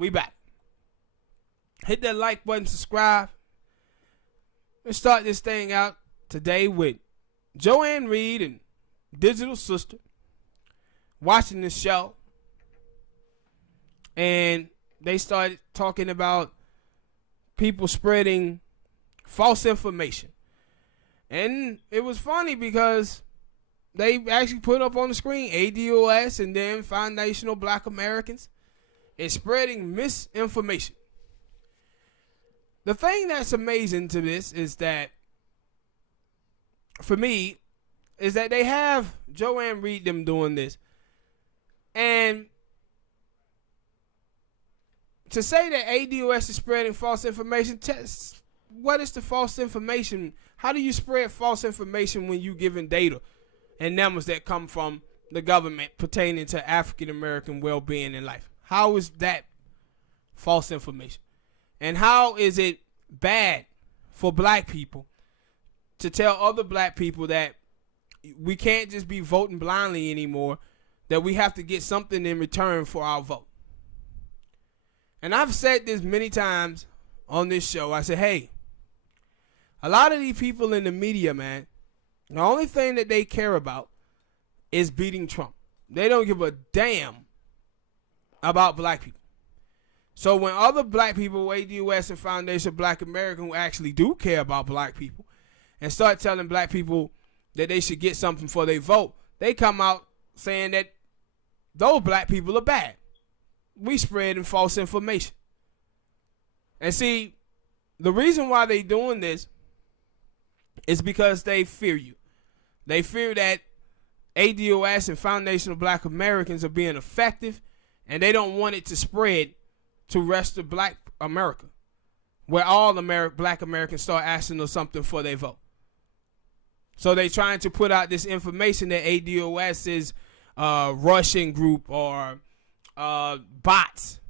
We back. Hit that like button, subscribe. Let's start this thing out today with Joanne Reed and Digital Sister watching this show. And they started talking about people spreading false information. And it was funny because they actually put up on the screen ADOS and then Foundational Black Americans is spreading misinformation. The thing that's amazing to this is that, for me, is that they have Joanne Reed them doing this. And to say that ADOS is spreading false information, what is the false information? How do you spread false information when you giving data and numbers that come from the government pertaining to African American well-being in life? How is that false information? And how is it bad for black people to tell other black people that we can't just be voting blindly anymore, that we have to get something in return for our vote? And I've said this many times on this show. I said, hey, a lot of these people in the media, man, the only thing that they care about is beating Trump. They don't give a damn about black people. So when other black people, ADOS and Foundation Black American, who actually do care about black people, and start telling black people that they should get something for their vote, they come out saying that those black people are bad. We spreading false information. And see, the reason why they doing this is because they fear you. They fear that ADOS and Foundational Black Americans are being effective, and they don't want it to spread to rest of black America, where all black Americans start asking them something for their vote. So they trying to put out this information that ADOS is a Russian group or bots,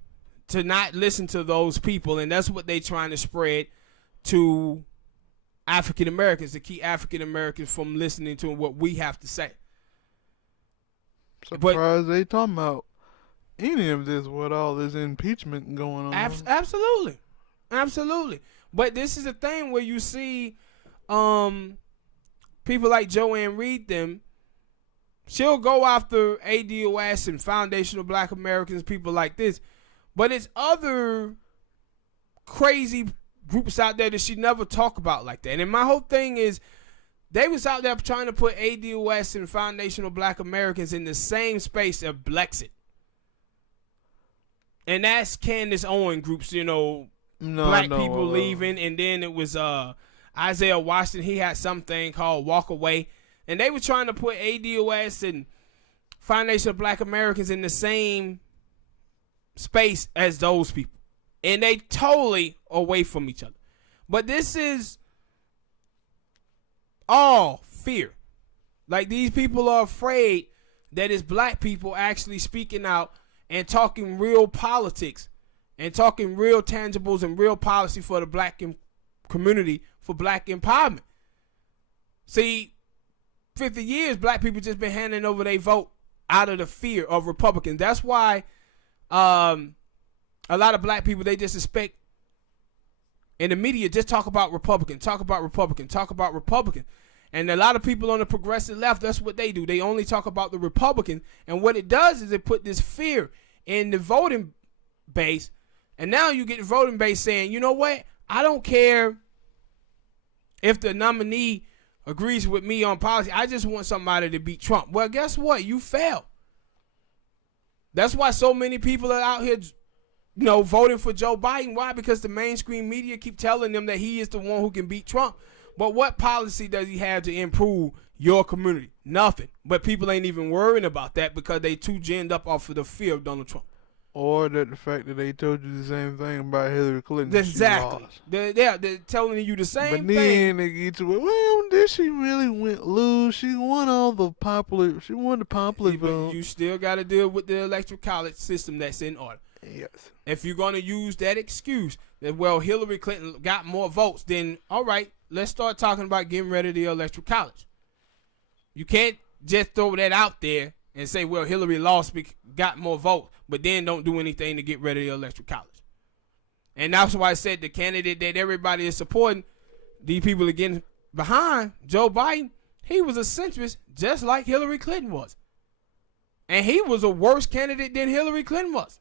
to not listen to those people, and that's what they trying to spread to African Americans, to keep African Americans from listening to what we have to say. Surprised they talking about any of this with all this impeachment going on. Absolutely. But this is the thing where you see people like Joanne Reed them. She'll go after ADOS and Foundational Black Americans, people like this. But it's other crazy groups out there that she never talk about like that. And my whole thing is, they was out there trying to put ADOS and Foundational Black Americans in the same space as Blexit. And that's Candace Owen groups, black people leaving. And then it was Isaiah Washington. He had something called Walk Away. And they were trying to put ADOS and Foundational Black Americans in the same space as those people. And they totally away from each other. But this is all fear. Like, these people are afraid that it's black people actually speaking out and talking real politics and talking real tangibles and real policy for the black community, for black empowerment. See, 50 years, black people just been handing over their vote out of the fear of Republicans. That's why a lot of black people, they just expect in the media, just talk about Republican. And a lot of people on the progressive left, that's what they do. They only talk about the Republican. And what it does is it put this fear in the voting base. And now you get the voting base saying, you know what? I don't care if the nominee agrees with me on policy. I just want somebody to beat Trump. Well, guess what? You failed. That's why so many people are out here, voting for Joe Biden. Why? Because the mainstream media keep telling them that he is the one who can beat Trump. But what policy does he have to improve your community? Nothing. But people ain't even worrying about that because they too ginned up off of the fear of Donald Trump. Or that the fact that they told you the same thing about Hillary Clinton. Exactly. They're telling you the same thing. But then they get to it. Well, did she really lose? She won the popular vote. You still got to deal with the electoral college system that's in order. Yes. If you're going to use that excuse that, well, Hillary Clinton got more votes, then all right, let's start talking about getting rid of the electoral college. You can't just throw that out there and say, well, Hillary got more votes. but then don't do anything to get rid of the electoral college. And that's why I said the candidate that everybody is supporting, these people are getting behind, Joe Biden, he was a centrist just like Hillary Clinton was. And he was a worse candidate than Hillary Clinton was.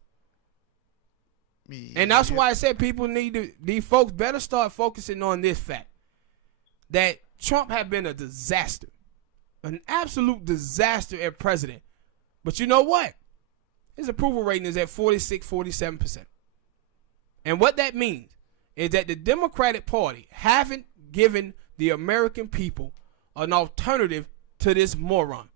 And that's why I said these folks better start focusing on this fact that Trump had been a disaster, an absolute disaster as president. But you know what? His approval rating is at 46, 47%. And what that means is that the Democratic Party haven't given the American people an alternative to this moron.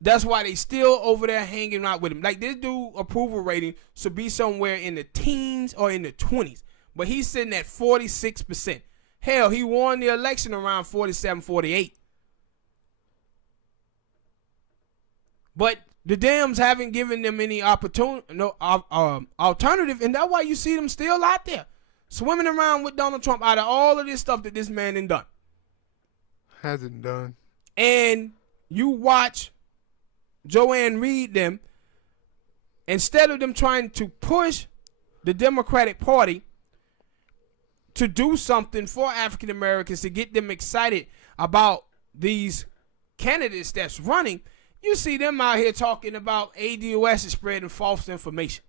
That's why they still over there hanging out with him. Like, this dude approval rating should be somewhere in the teens or in the 20s. But he's sitting at 46%. Hell, he won the election around 47, 48. But the Dems haven't given them any alternative, and that's why you see them still out there swimming around with Donald Trump out of all of this stuff that this man has done. Hasn't done. And you watch Joanne Reed them, instead of them trying to push the Democratic Party to do something for African Americans to get them excited about these candidates that's running, you see them out here talking about ADOS is spreading false information.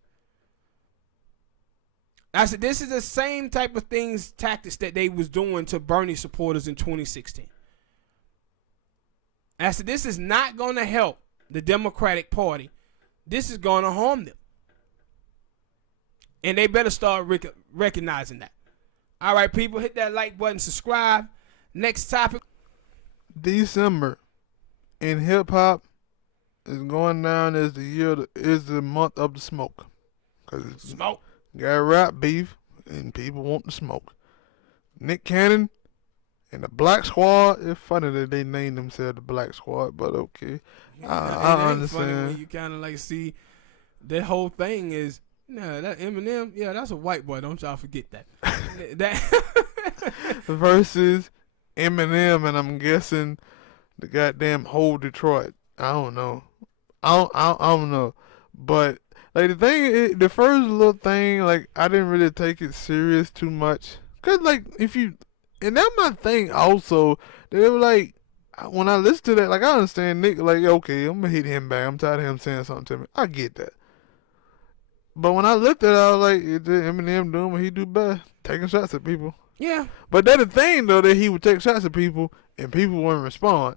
I said this is the same type of tactics that they was doing to Bernie supporters in 2016. I said this is not going to help the Democratic Party. This is going to harm them. And they better start recognizing that. All right, people, hit that like button, subscribe. Next topic. December in hip hop is going down as the month of the smoke. Cause it's Smoke. Got rap beef and people want to smoke. Nick Cannon and the Black Squad. It's funny that they named themselves the Black Squad, but okay. I understand. Funny when you kind of like see that whole thing is, that Eminem, that's a white boy. Don't y'all forget that. Versus Eminem, and I'm guessing the goddamn whole Detroit. I don't know. I don't know. But like the thing, the first little thing, like I didn't really take it serious too much. Cause like and that's my thing also. They were like, when I listen to that, like I understand Nick, like okay, I'm gonna hit him back. I'm tired of him saying something to me. I get that. But when I looked at it, I was like, is Eminem doing what he do best? Taking shots at people. Yeah. But that's the thing, though, that he would take shots at people and people wouldn't respond.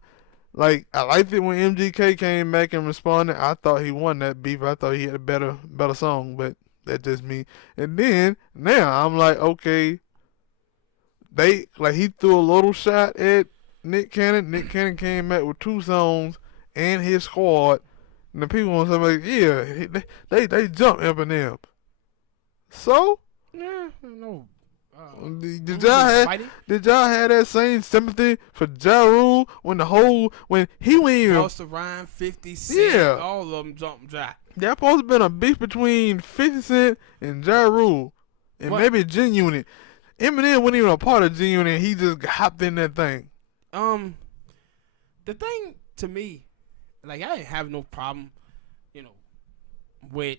Like, I liked it when MGK came back and responded. I thought he won that beef. I thought he had a better song, but that's just me. And then, now, I'm like, okay, he threw a little shot at Nick Cannon. Nick Cannon came back with 2 songs and his squad. And the people want to say, like, yeah, they jumped Eminem. So? Yeah, no. Did y'all have that same sympathy for Ja Rule when he went even Busta Rhymes, 50 Cent, all of them jumped Ja. There supposed to have been a beef between 50 Cent and Ja Rule, and maybe G Unit. Eminem wasn't even a part of G Unit. He just hopped in that thing. The thing to me, like I didn't have no problem, with,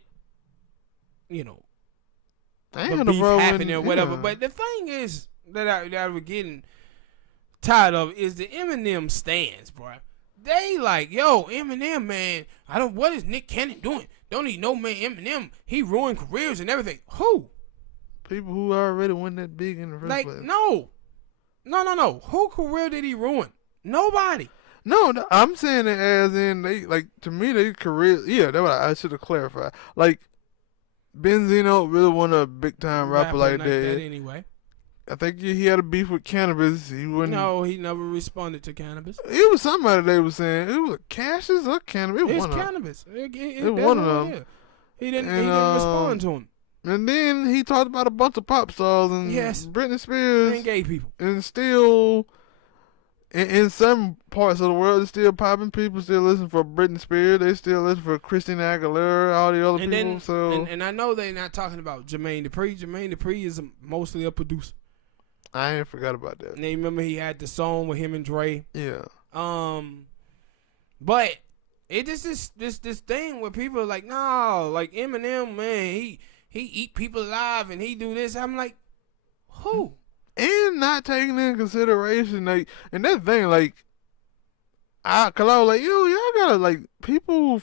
the beef happening or whatever. Yeah. But the thing is that I was getting tired of is the Eminem stands, bro. They like, yo, Eminem, man. What is Nick Cannon doing? Don't even know, man. Eminem, he ruined careers and everything. Who? People who already went that big in the first place. No. Who career did he ruin? Nobody. No, I'm saying it as in to me, their career. Yeah, that's what I should have clarified. Like, Benzino really wasn't a big time rapper like that. Anyway. I think he had a beef with Cannabis. No, he never responded to Cannabis. It was somebody they were saying. It was Cassius or Cannabis. It's Cannabis. It was one of them. Yeah. He didn't respond to him. And then he talked about a bunch of pop stars and Britney Spears and gay people. And still, in some parts of the world, it's still popping. People still listen for Britney Spears. They still listen for Christina Aguilera, all the other people. And I know they're not talking about Jermaine Dupri. Jermaine Dupri is mostly a producer. I ain't forgot about that. And you remember he had the song with him and Dre. Yeah. But it just this thing where people are like, no, like Eminem, man, he eat people alive and he do this. I'm like, who? And not taking into consideration, like, and that thing, like, cause I was like, yo, y'all gotta, like, people.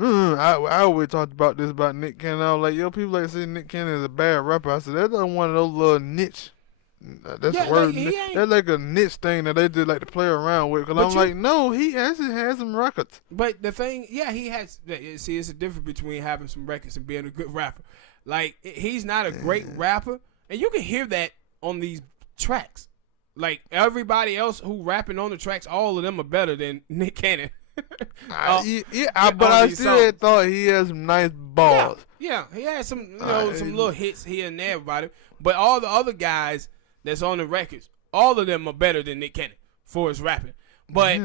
I always talked about this about Nick Cannon. I was like, yo, people like say Nick Cannon is a bad rapper. I said that's one of those little niche. That's the word. Like, that's like a niche thing that they just like to play around with. Cause I'm like, no, he actually has some records. But the thing, he has. See, it's a difference between having some records and being a good rapper. Like, he's not a great rapper, and you can hear that on these tracks. Like, everybody else who rapping on the tracks, all of them are better than Nick Cannon. But I still thought he had some nice balls. Yeah, he had some, some little hits here and there about it. But all the other guys that's on the records, all of them are better than Nick Cannon for his rapping. But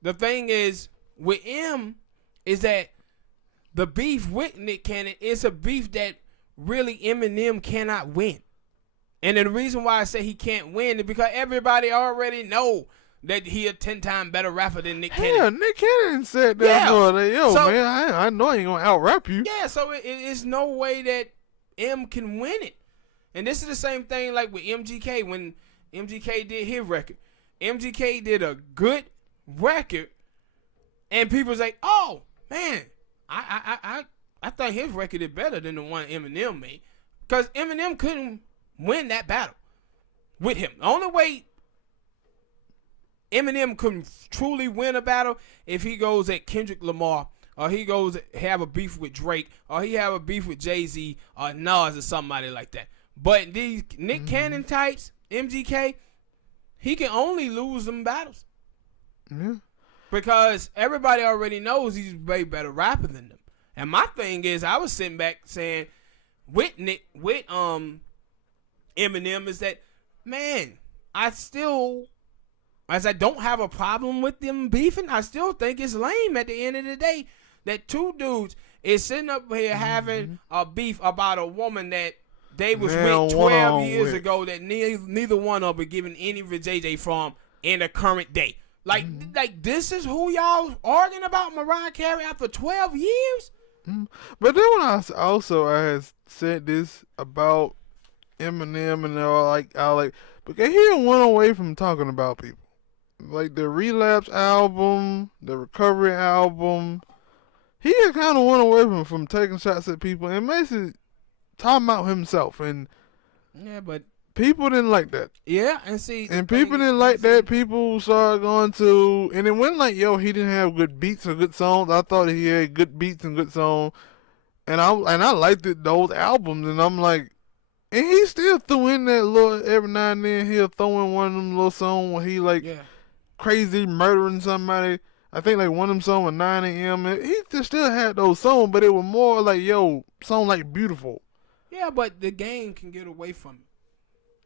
the thing is, with him, is that the beef with Nick Cannon is a beef that really Eminem cannot win. And then the reason why I say he can't win is because everybody already know that he a 10-time better rapper than Nick Cannon. Yeah, Nick Cannon said that. Yo, man, I know I ain't gonna out-rap you. Yeah, so it's no way that M can win it. And this is the same thing like with MGK when MGK did his record. MGK did a good record, and people's like, oh, man, I thought his record is better than the one Eminem made. Because Eminem couldn't win that battle with him. The only way Eminem couldn't truly win a battle if he goes at Kendrick Lamar, or he goes have a beef with Drake, or he have a beef with Jay-Z or Nas or somebody like that. But these Nick Cannon types, MGK, he can only lose them battles. Yeah. Because everybody already knows he's way better rapper than them. And my thing is, I was sitting back saying with Eminem is that, man, as I don't have a problem with them beefing, I still think it's lame at the end of the day that two dudes is sitting up here having a beef about a woman that they was with 12 years ago that neither one of them giving any JJ from in the current day. Like, this is who y'all arguing about Mariah Carey after 12 years? But then when I had said this about Eminem and I like, because he went away from talking about people. Like the Relapse album, the Recovery album, he kind of went away from taking shots at people and basically talking about himself. And but people didn't like that. Yeah, and people didn't like that. People started going to, and it went like, yo, he didn't have good beats or good songs. I thought he had good beats and good songs, and I liked those albums. And I'm like, and he still threw in that little every now and then. He'll throw in one of them little songs where he crazy murdering somebody. I think like one of them songs with 9 a.m. He just still had those songs, but it was more like, yo, song like Beautiful. Yeah, but the game can get away from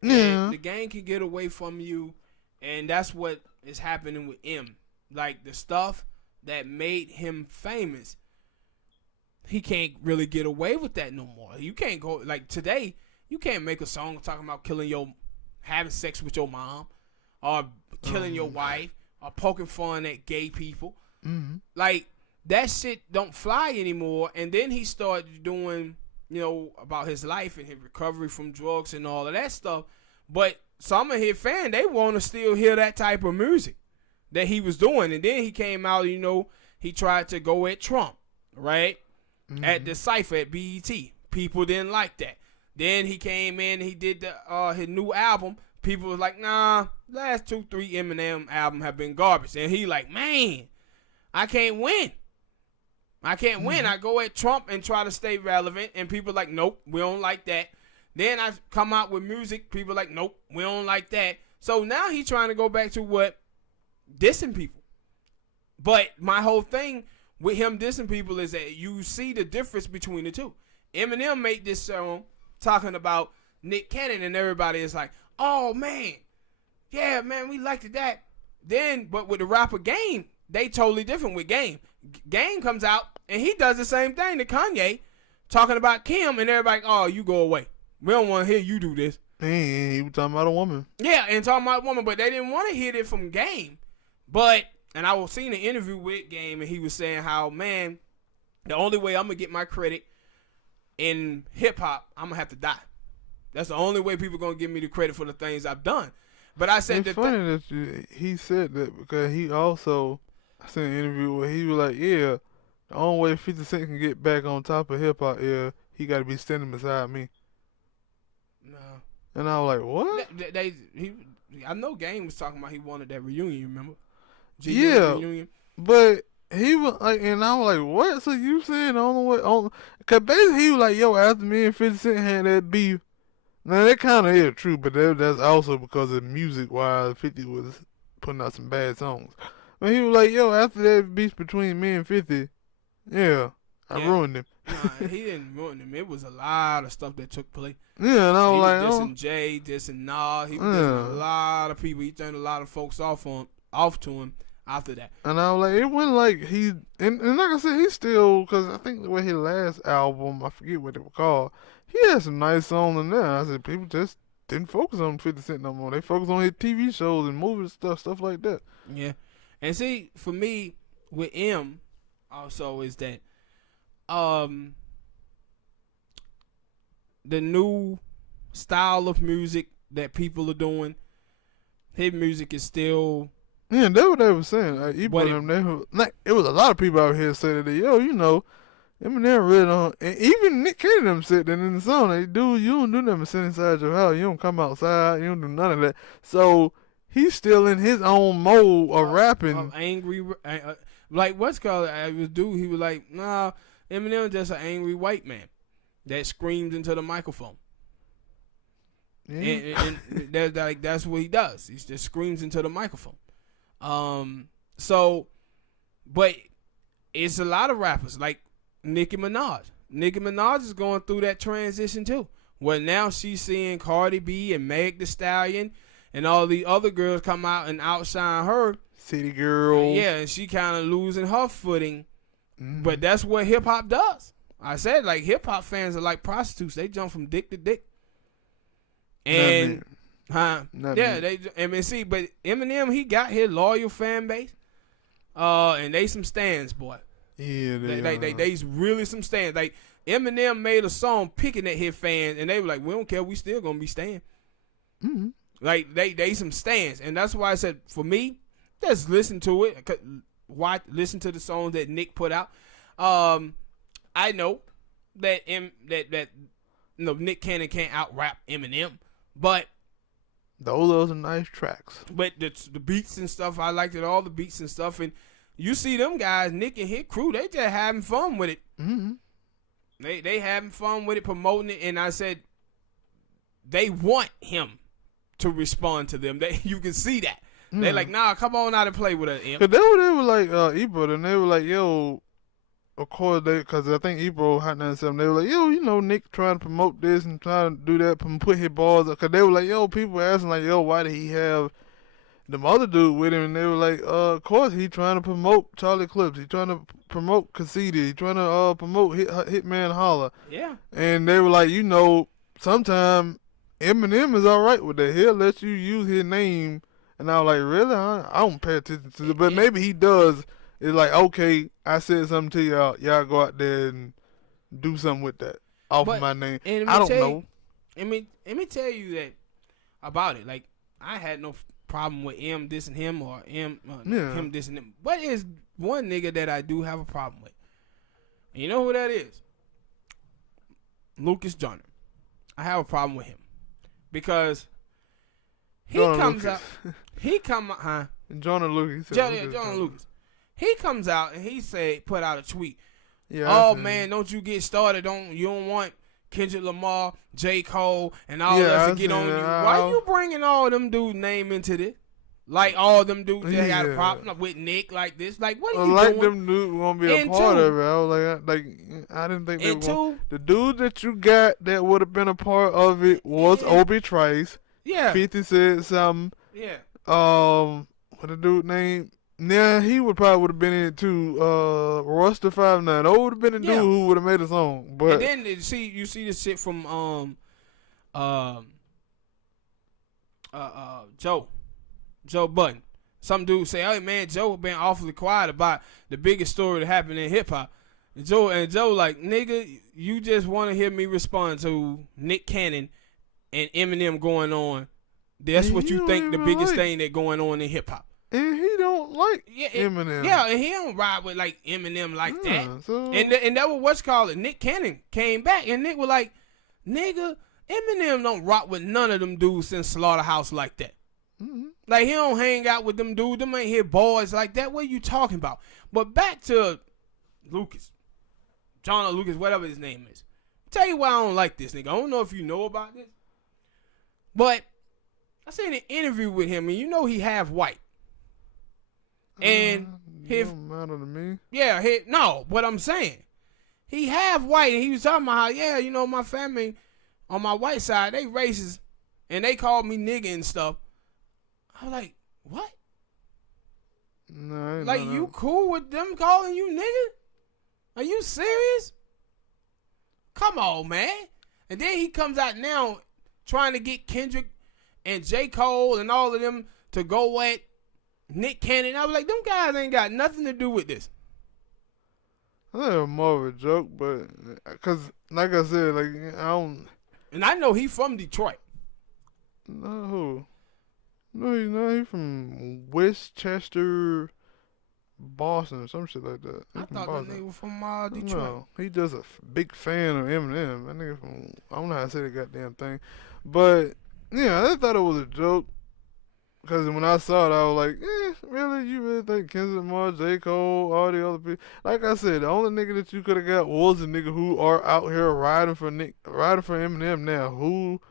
you. Yeah. And the game can get away from you, and that's what is happening with M. Like, the stuff that made him famous, he can't really get away with that no more. You can't go, like today, you can't make a song talking about having sex with your mom, or killing your wife, or poking fun at gay people. Mm-hmm. Like, that shit don't fly anymore. And then he started doing, about his life and his recovery from drugs and all of that stuff. But some of his fans, they want to still hear that type of music that he was doing. And then he came out, he tried to go at Trump, right? Mm-hmm. At the Cypher at BET. People didn't like that. Then he came in, he did his new album. People was like, nah, last 2-3 Eminem album have been garbage. And he like, man, I can't win. I go at Trump and try to stay relevant, and people like, nope, we don't like that. Then I come out with music, people like, nope, we don't like that. So now he's trying to go back to dissing people. But my whole thing with him dissing people is that you see the difference between the two. Eminem made this song talking about Nick Cannon, and everybody is like, oh, man, yeah, man, we liked that. Then, but with the rapper Game, they totally different with Game. Game comes out, and he does the same thing to Kanye, talking about Kim, and everybody, oh, you go away. We don't want to hear you do this. He was talking about a woman. Yeah, and talking about a woman, but they didn't want to hear it from Game. But and I was seeing an interview with Game, and he was saying how, man, the only way I'm gonna get my credit in hip hop, I'm gonna have to die. That's the only way people gonna give me the credit for the things I've done. But I said it's funny that he said that because he also, I seen an interview where he was like, yeah, the only way 50 Cent can get back on top of hip hop is he got to be standing beside me. No. And I was like, what? I know Game was talking about he wanted that reunion. Remember? Yeah, reunion. But he was like, and I was like, what? So you saying the only way on? Cause basically he was like, yo, after me and 50 Cent had that beef. Now that kind of is true, but that's also because of music. While 50 was putting out some bad songs, but he was like, yo, after that beef between me and 50, yeah, I ruined him. Nah, he didn't ruin him. It was a lot of stuff that took place. Yeah, and I was like, dissing Jay, dissing Nas. He was dissing a lot of people. He turned a lot of folks off to him after that. And I was like, it wasn't like he, and like I said, he still, because I think with his last album, I forget what it was called, he had some nice songs in there. I said, people just didn't focus on 50 Cent no more. They focused on his TV shows and movies, stuff like that. Yeah. And see, for me, with M, also is that, the new style of music that people are doing, his music is still. Yeah, that's what they were saying. It was a lot of people out here saying that, yo, you know, Eminem really don't. And even Nick Cannon said that in the song. Like, dude, you don't do nothing but sit inside your house. You don't come outside. You don't do none of that. So he's still in his own mode of rapping. Angry, like what's called? I was dude. He was like, nah, Eminem just an angry white man that screams into the microphone. Yeah. And that's what he does. He just screams into the microphone. So, but it's a lot of rappers like Nicki Minaj. Nicki Minaj is going through that transition too. Where now she's seeing Cardi B and Meg Thee Stallion and all the other girls come out and outshine her. City Girl. Yeah, and she kind of losing her footing. Mm-hmm. But that's what hip hop does. I said, like, hip hop fans are like prostitutes. They jump from dick to dick. And but Eminem, he got his loyal fan base. And they some stands, boy. Yeah, they's really some stands. Like, Eminem made a song picking at his fans, and they were like, we don't care, we still gonna be staying. Mm-hmm. Like, they some stands. And that's why I said, for me, just listen to it. Listen to the songs that Nick put out. I know that Nick Cannon can't out-rap Eminem, but those are nice tracks. But the beats and stuff, I liked it, all the beats and stuff. And you see them guys, Nick and his crew, they just having fun with it. Mm-hmm. They having fun with it, promoting it. And I said, they want him to respond to them. You can see that. Mm. They're like, nah, come on out and play with us, Em. Cause they were like, Ebro, and they were like, yo, of course, because I think Ebro Hot 97, they were like, yo, you know, Nick trying to promote this and trying to do that, put his balls up. Because they were like, yo, people asking, like, yo, why did he have them other dude with him? And they were like, of course, he trying to promote Charlie Clips. He trying to promote Cassidy. He trying to promote Hitman Holla. Yeah. And they were like, you know, sometimes Eminem is all right with that. He'll let you use his name. And I was like, really? I don't pay attention to it. But maybe he does. It's like, okay, I said something to y'all. Y'all go out there and do something with that off of my name. I don't know. Let me tell you that about it. Like, I had no problem with M dissing him or him dissing him. But there's one nigga that I do have a problem with. And you know who that is? Lucas Joyner. I have a problem with him. Because Joyner Lucas. He comes out and he put out a tweet. Yeah, man, don't you get started. You don't want Kendrick Lamar, J. Cole, and all that to get on you. Why you bringing all them dudes' name into this? Like, all them dudes that got a problem with Nick like this. Like, what are you doing? Like, them dudes gonna be a part of it. I was like, I didn't think they were going. The dude that you got that would have been a part of it was Obi Trice. Yeah. 50 said something. Yeah. What the dude name? Yeah, he would have been in it too. Russ the 5'9". That would have been the dude who would have made a song. But and then you see this shit from Joe Budden some dude say, "Hey man, Joe been awfully quiet about the biggest story that happened in hip hop." And Joe like, nigga, you just want to hear me respond to Nick Cannon and Eminem going on. That's what you think the biggest thing that going on in hip hop. And he don't like Eminem. Yeah, and he don't ride with like Eminem like that. So. And that was what's called it. Nick Cannon came back and Nick was like, nigga, Eminem don't rock with none of them dudes in Slaughterhouse like that. Mm-hmm. Like he don't hang out with them dudes. Them ain't his boys like that. What are you talking about? But back to Lucas. John or Lucas, whatever his name is. Tell you why I don't like this nigga. I don't know if you know about this. But I seen an interview with him, and you know he half white. And don't matter to me. Yeah, no, what I'm saying. He half white, and he was talking about how, yeah, you know, my family on my white side, they racist, and they called me nigga and stuff. I was like, what? No, like, you cool with them calling you nigga? Are you serious? Come on, man. And then he comes out now trying to get Kendrick and J. Cole and all of them to go at Nick Cannon. I was like, them guys ain't got nothing to do with this. I think it was more of a joke, but because, like I said, like I don't. And I know he from Detroit. No, he's not. He's from Westchester, Boston, some shit like that. I thought that nigga was from Detroit. No, he just a big fan of Eminem. That nigga from, I don't know how to say the goddamn thing, but yeah, I thought it was a joke. Because when I saw it, I was like, really? You really think Kendrick Lamar, J. Cole, all the other people? Like I said, the only nigga that you could have got was the nigga who are out here riding for Eminem now, who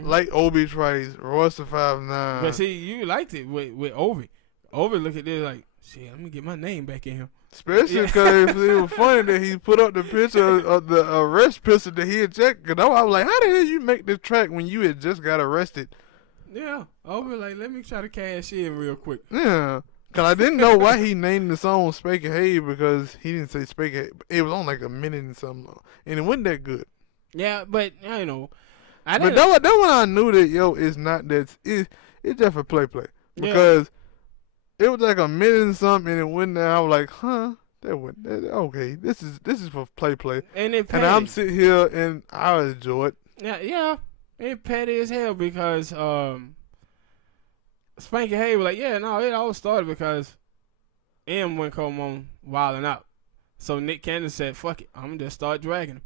like Obi Trice, Royce the 5'9". But see, you liked it with Obi. Obi look at this like, shit, I'm going to get my name back in here. Especially because it was funny that he put up the picture of the arrest pistol that he had checked. Because I was like, how the hell you make this track when you had just got arrested? Yeah, Obi like, let me try to cash in real quick. Yeah, because I didn't know why he named the song Spank Your Hay, because he didn't say Spank Your Hay. It was on like a minute and something, and it wasn't that good. Yeah, but, you know. But that when I knew that, it's not that. It's just for play. Because it was like a minute and something, and it went down. I was like, huh? Okay, this is for play. And I'm sitting here, and I enjoy it. Yeah. It petty as hell because Spanky Hay was like, yeah, no, it all started because M went come on wilding out. So Nick Cannon said, fuck it, I'm going to just start dragging him.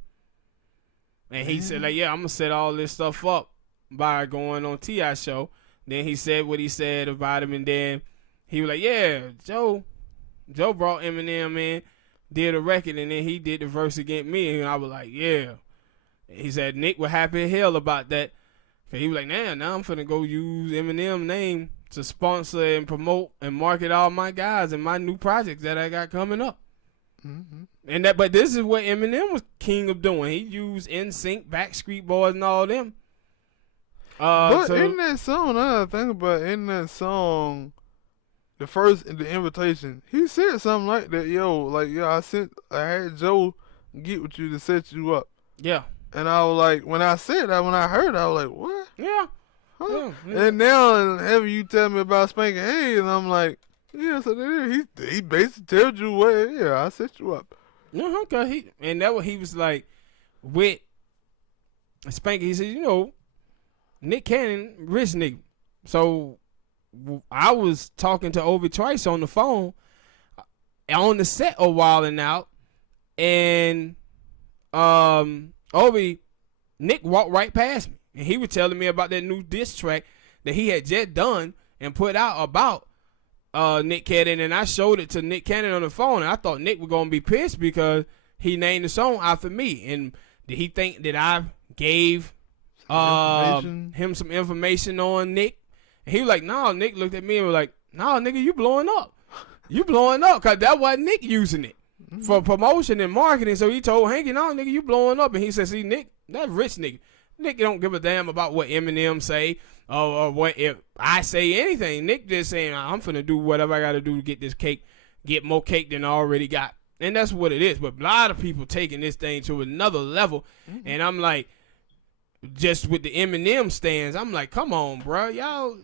And he said, like, yeah, I'm going to set all this stuff up by going on T.I.'s show. Then he said what he said about him, and then he was like, yeah, Joe brought Eminem in, did a record, and then he did the verse against me, and I was like, yeah. He said Nick was happy as hell about that. Cause he was like, now I'm finna go use Eminem name to sponsor and promote and market all my guys and my new projects that I got coming up. Mm-hmm. But this is what Eminem was king of doing. He used NSYNC, Backstreet Boys, and all them. But in that song, I think about in that song, the invitation, he said something like that. I had Joe get with you to set you up. Yeah. And I was like, when I heard it, I was like, what? Yeah. Huh? Yeah. And now, having you tell me about Spanking Hay, and I'm like, yeah, so he basically told you I set you up. Cause that what he was like with Spanky. He said, you know, Nick Cannon, rich nigga. So I was talking to Obi Trice on the phone on the set a while and out, and Nick walked right past me, and he was telling me about that new diss track that he had just done and put out about Nick Cannon, and I showed it to Nick Cannon on the phone, and I thought Nick was gonna be pissed because he named the song after me, and did he think that I gave him some information on Nick? And he was like, no. Nick looked at me and was like, no, nigga, you blowing up. You blowing up, because that wasn't Nick using it for promotion and marketing. So he told Hanky, no, nigga, you blowing up. And he said, see, Nick, that rich nigga. Nick don't give a damn about what Eminem say or what if I say anything. Nick just saying, I'm finna do whatever I got to do to get this cake, get more cake than I already got. And that's what it is. But a lot of people taking this thing to another level. Mm-hmm. And I'm like, just with the Eminem stands, I'm like, come on, bro. Y'all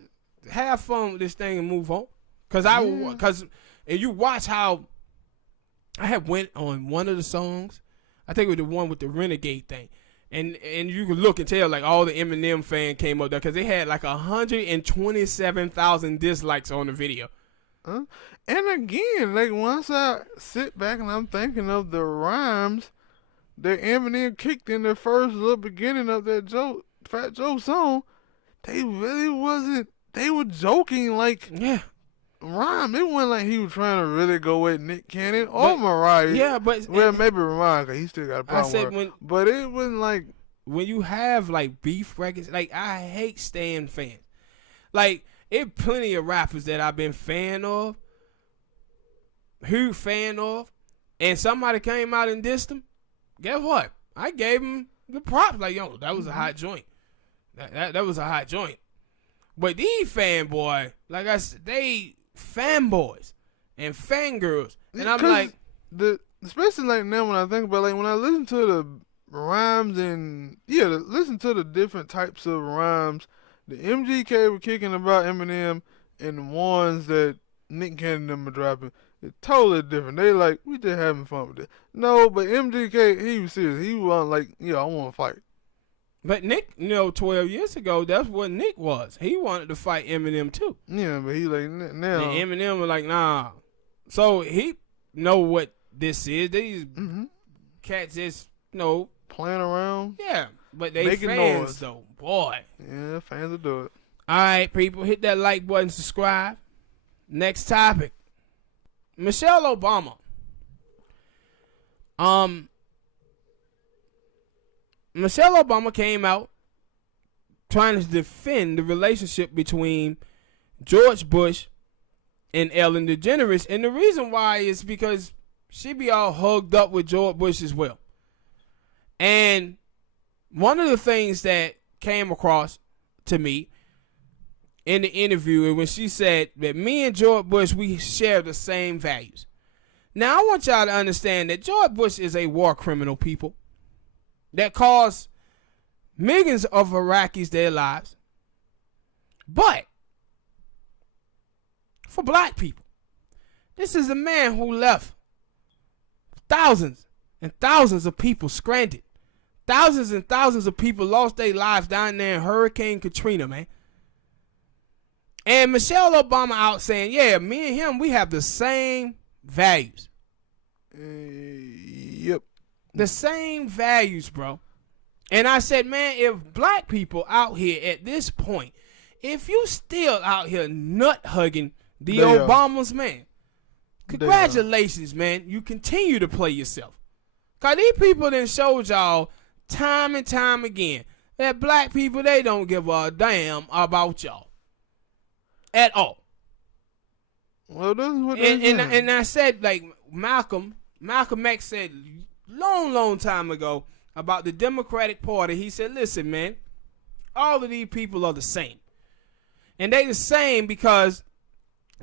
have fun with this thing and move on. Cause and you watch how I had went on one of the songs. I think it was the one with the Renegade thing. And you could look and tell, like, all the Eminem fan came up there because they had like 127,000 dislikes on the video. And again, like, once I sit back and I'm thinking of the rhymes that Eminem kicked in the first little beginning of that Fat Joe song, they really wasn't. They were joking, like, rhyme. It wasn't like he was trying to really go at Nick Cannon or Mariah. Yeah, but maybe Mariah, because he still got a problem with her. But it wasn't like when you have like beef records. Like, I hate staying fans. Like, it plenty of rappers that I've been fan of, and somebody came out and dissed them. Guess what? I gave him the props. Like, yo, that was a hot joint. That was a hot joint. But these fanboy, like I said, they fanboys and fangirls, and I'm like, especially like now when I think about, like, when I listen to the rhymes and listen to the different types of rhymes, the MGK were kicking about Eminem and the ones that Nick Cannon and them are dropping, it's totally different. They like, we just having fun with it. No, but MGK, he was serious. He was like, I want to fight. But Nick, 12 years ago, that's what Nick was. He wanted to fight Eminem too. Yeah, but he like now. And Eminem was like, nah. So he know what this is. These cats just, playing around. Yeah, but they making fans noise. though, boy. Yeah, fans will do it. All right, people, hit that like button, subscribe. Next topic, Michelle Obama. Michelle Obama came out trying to defend the relationship between George Bush and Ellen DeGeneres. And the reason why is because she be all hugged up with George Bush as well. And one of the things that came across to me in the interview is when she said that me and George Bush, we share the same values. Now, I want y'all to understand that George Bush is a war criminal, people, that caused millions of Iraqis their lives. But for black people, this is a man who left thousands and thousands of people stranded. Thousands and thousands of people lost their lives down there in Hurricane Katrina, man. And Michelle Obama out saying, yeah, me and him, we have the same values. Yep. The same values, bro. And I said, man, if black people out here at this point, if you still out here nut hugging the Obamas, man, congratulations, man. You continue to play yourself. Because these people done showed y'all time and time again that black people, they don't give a damn about y'all at all. Well, that's what and I said, like, Malcolm X said long time ago about the Democratic Party. He said, listen, man, all of these people are the same. And they the same because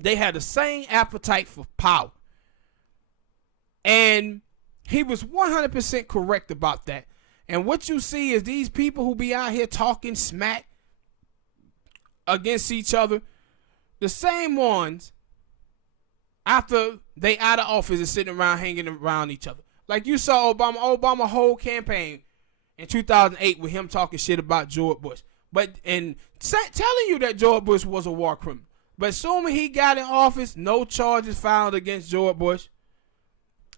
they have the same appetite for power. And he was 100% correct about that. And what you see is these people who be out here talking smack against each other, the same ones after they out of office is sitting around hanging around each other. Like you saw Obama whole campaign in 2008 with him talking shit about George Bush. And telling you that George Bush was a war criminal. But assuming he got in office, no charges filed against George Bush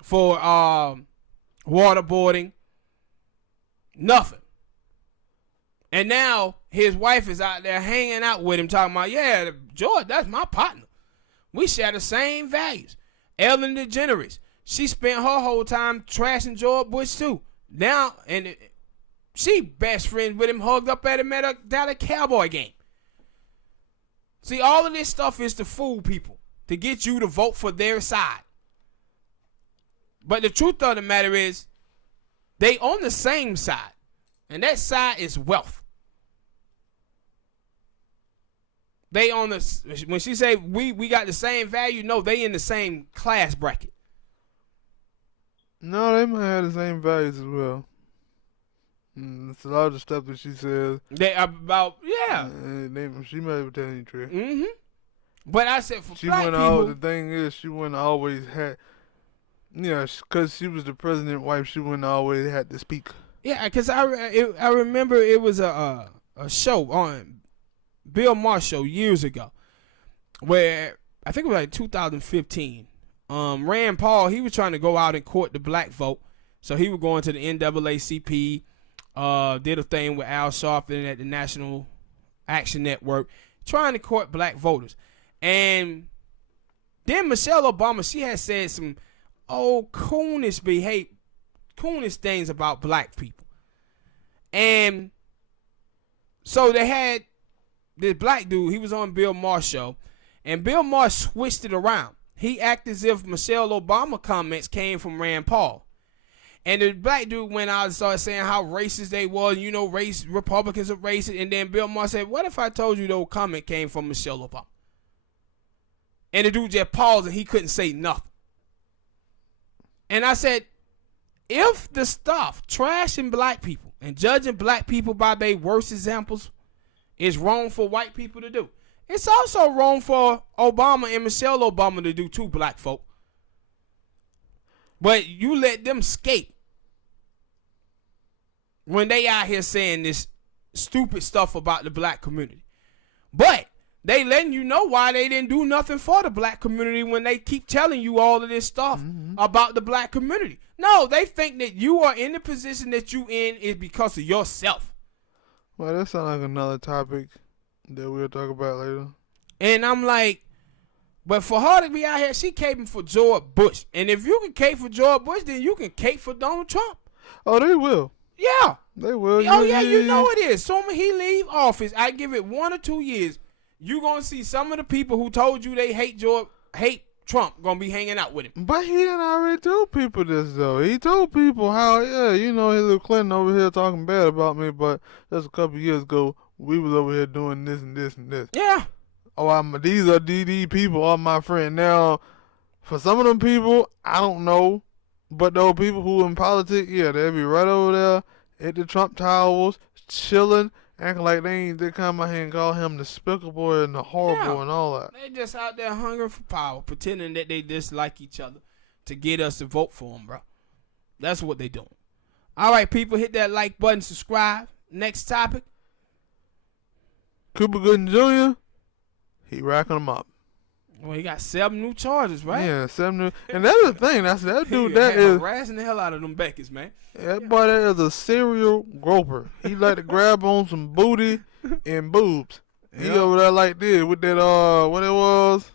for waterboarding. Nothing. And now his wife is out there hanging out with him talking about, yeah, George, that's my partner. We share the same values. Ellen DeGeneres, she spent her whole time trashing George Bush too. Now, and she best friends with him, hugged up at him at a Cowboy game. See, all of this stuff is to fool people, to get you to vote for their side. But the truth of the matter is, they on the same side, and that side is wealth. They on the, when she say we got the same value, no, they in the same class bracket. No, they might have the same values as well. It's a lot of the stuff that she says. They about, yeah. She might be telling you the truth. Mm-hmm. But I said for She black wouldn't. people, The thing is, she wouldn't always had. Yeah, because she was the president's wife, she wouldn't always had to speak. yeah, because I remember it was a show on Bill Maher show years ago, where I think it was like 2015. Rand Paul, he was trying to go out and court the black vote, so he was going to the NAACP. Did a thing with Al Sharpton at the National Action Network, trying to court black voters, and then Michelle Obama, she had said some coonish things about black people, and so they had this black dude. He was on Bill Maher's show, and Bill Maher switched it around. He acted as if Michelle Obama comments came from Rand Paul. And the black dude went out and started saying how racist they were. You know, Republicans are racist. And then Bill Maher said, what if I told you those comment came from Michelle Obama? And the dude just paused and he couldn't say nothing. And I said, if the stuff trashing black people and judging black people by their worst examples is wrong for white people to do, it's also wrong for Obama and Michelle Obama to do too, black folk. But you let them skate when they out here saying this stupid stuff about the black community. But they letting you know why they didn't do nothing for the black community when they keep telling you all of this stuff about the black community. No, they think that you are in the position that you in is because of yourself. Well, that sounds like another topic that we'll talk about later. And I'm like, but for her to be out here, she caping for George Bush. And if you can cape for George Bush, then you can cape for Donald Trump. Oh, they will. Yeah. They will. Oh, yeah, you know it is. So when he leave office, I give it 1 or 2 years, you going to see some of the people who told you they hate Trump going to be hanging out with him. But he done already told people this, though. He told people how, Hillary Clinton over here talking bad about me, but just a couple years ago, we was over here doing this and this and this. Yeah. Oh, these are DD people, all my friends. Now, for some of them people, I don't know. But those people who in politics, yeah, they'll be right over there at the Trump Towers, chilling, acting like they come out here and call him despicable and the horrible and all that. They just out there hungry for power, pretending that they dislike each other to get us to vote for them, bro. That's what they doing. All right, people, hit that like button, subscribe. Next topic. Cuba Gooding Jr., he racking them up. Well, he got 7 new charges, right? Yeah, 7 new. And that's the thing. That dude, that is harassing the hell out of them Beckets, man. That boy, that is a serial groper. He like to grab on some booty and boobs. He over there like this with that what it was,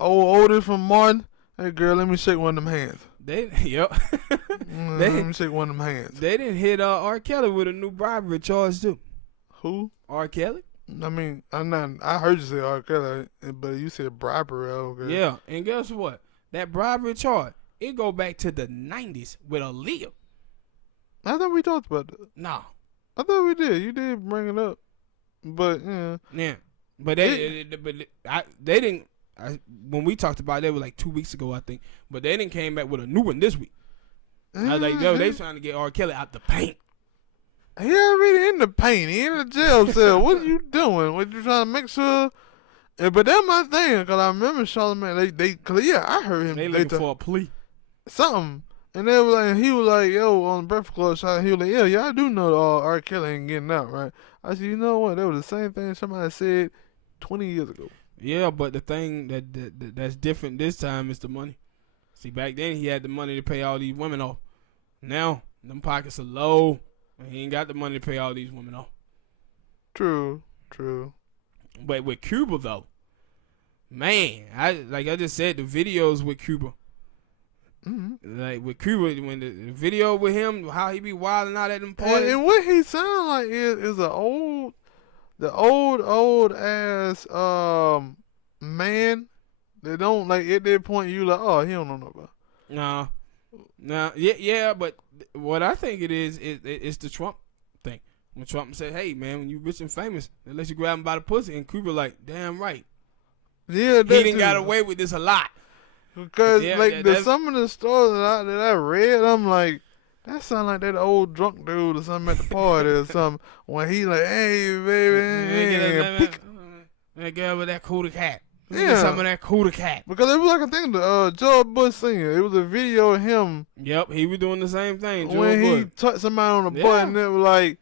Otis from Martin. Hey girl, let me shake one of them hands. Let me shake one of them hands. They didn't hit R. Kelly with a new bribery charge too. Who? R. Kelly. I mean, I heard you say R. Kelly, but you said bribery. Okay. Yeah, and guess what? That bribery charge, it go back to the 90s with Aaliyah. I thought we talked about that. No. I thought we did. You did bring it up, but yeah. Yeah, but they didn't. When we talked about it, it was like 2 weeks ago, I think. But they didn't came back with a new one this week. I was like, they trying to get R. Kelly out the paint. He already in the paint. He in the jail cell. What are you doing? What you trying to make sure? But that's my thing, because I remember Charlamagne, cause yeah, I heard him. They looking for a plea. Something. And they were like, he was like, yo, on the Breakfast Club, he was like, yeah, I do know R. Kelly ain't getting out, right? I said, you know what? That was the same thing somebody said 20 years ago. Yeah, but the thing that's different this time is the money. See, back then he had the money to pay all these women off. Now, them pockets are low. And he ain't got the money to pay all these women off. True. But with Cuba, though, man, like I just said, the videos with Cuba. Mm-hmm. Like with Cuba, when the video with him, how he be wilding out at them parties. And what he sound like is the old ass man that don't, like, at that point you like, oh, he don't know nobody. No, yeah, but what I think it is it's the Trump thing. When Trump said, "Hey, man, when you rich and famous, they let you grab him by the pussy," and Cuba like, "Damn right." Yeah, he didn't got away with this a lot. Because some of the stories that I read, I'm like, that sound like that old drunk dude or something at the party or something. When he like, hey, baby, that girl with that cootie cat. Yeah. Some of that Kuda cat. Because it was like a thing, George Bush Sr. It was a video of him. Yep, he was doing the same thing. When he touched somebody on the butt, and it was like,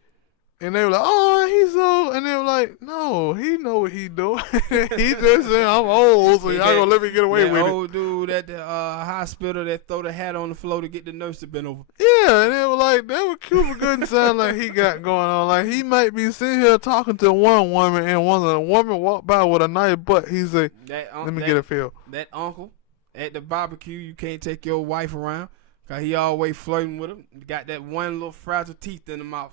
and they were like, oh, he's so, and they were like, no, he know what he doing. He just said, I'm old, so y'all gonna let me get away with it. That old dude at the hospital that throw the hat on the floor to get the nurse to bend over. Yeah, and it was like, that was Cuba Gooding sound like he got going on. Like, he might be sitting here talking to one woman, and one of the woman walked by with a nice butt. He said, let me get a feel. That uncle at the barbecue, you can't take your wife around, because he always flirting with him. Got that one little fragile teeth in the mouth.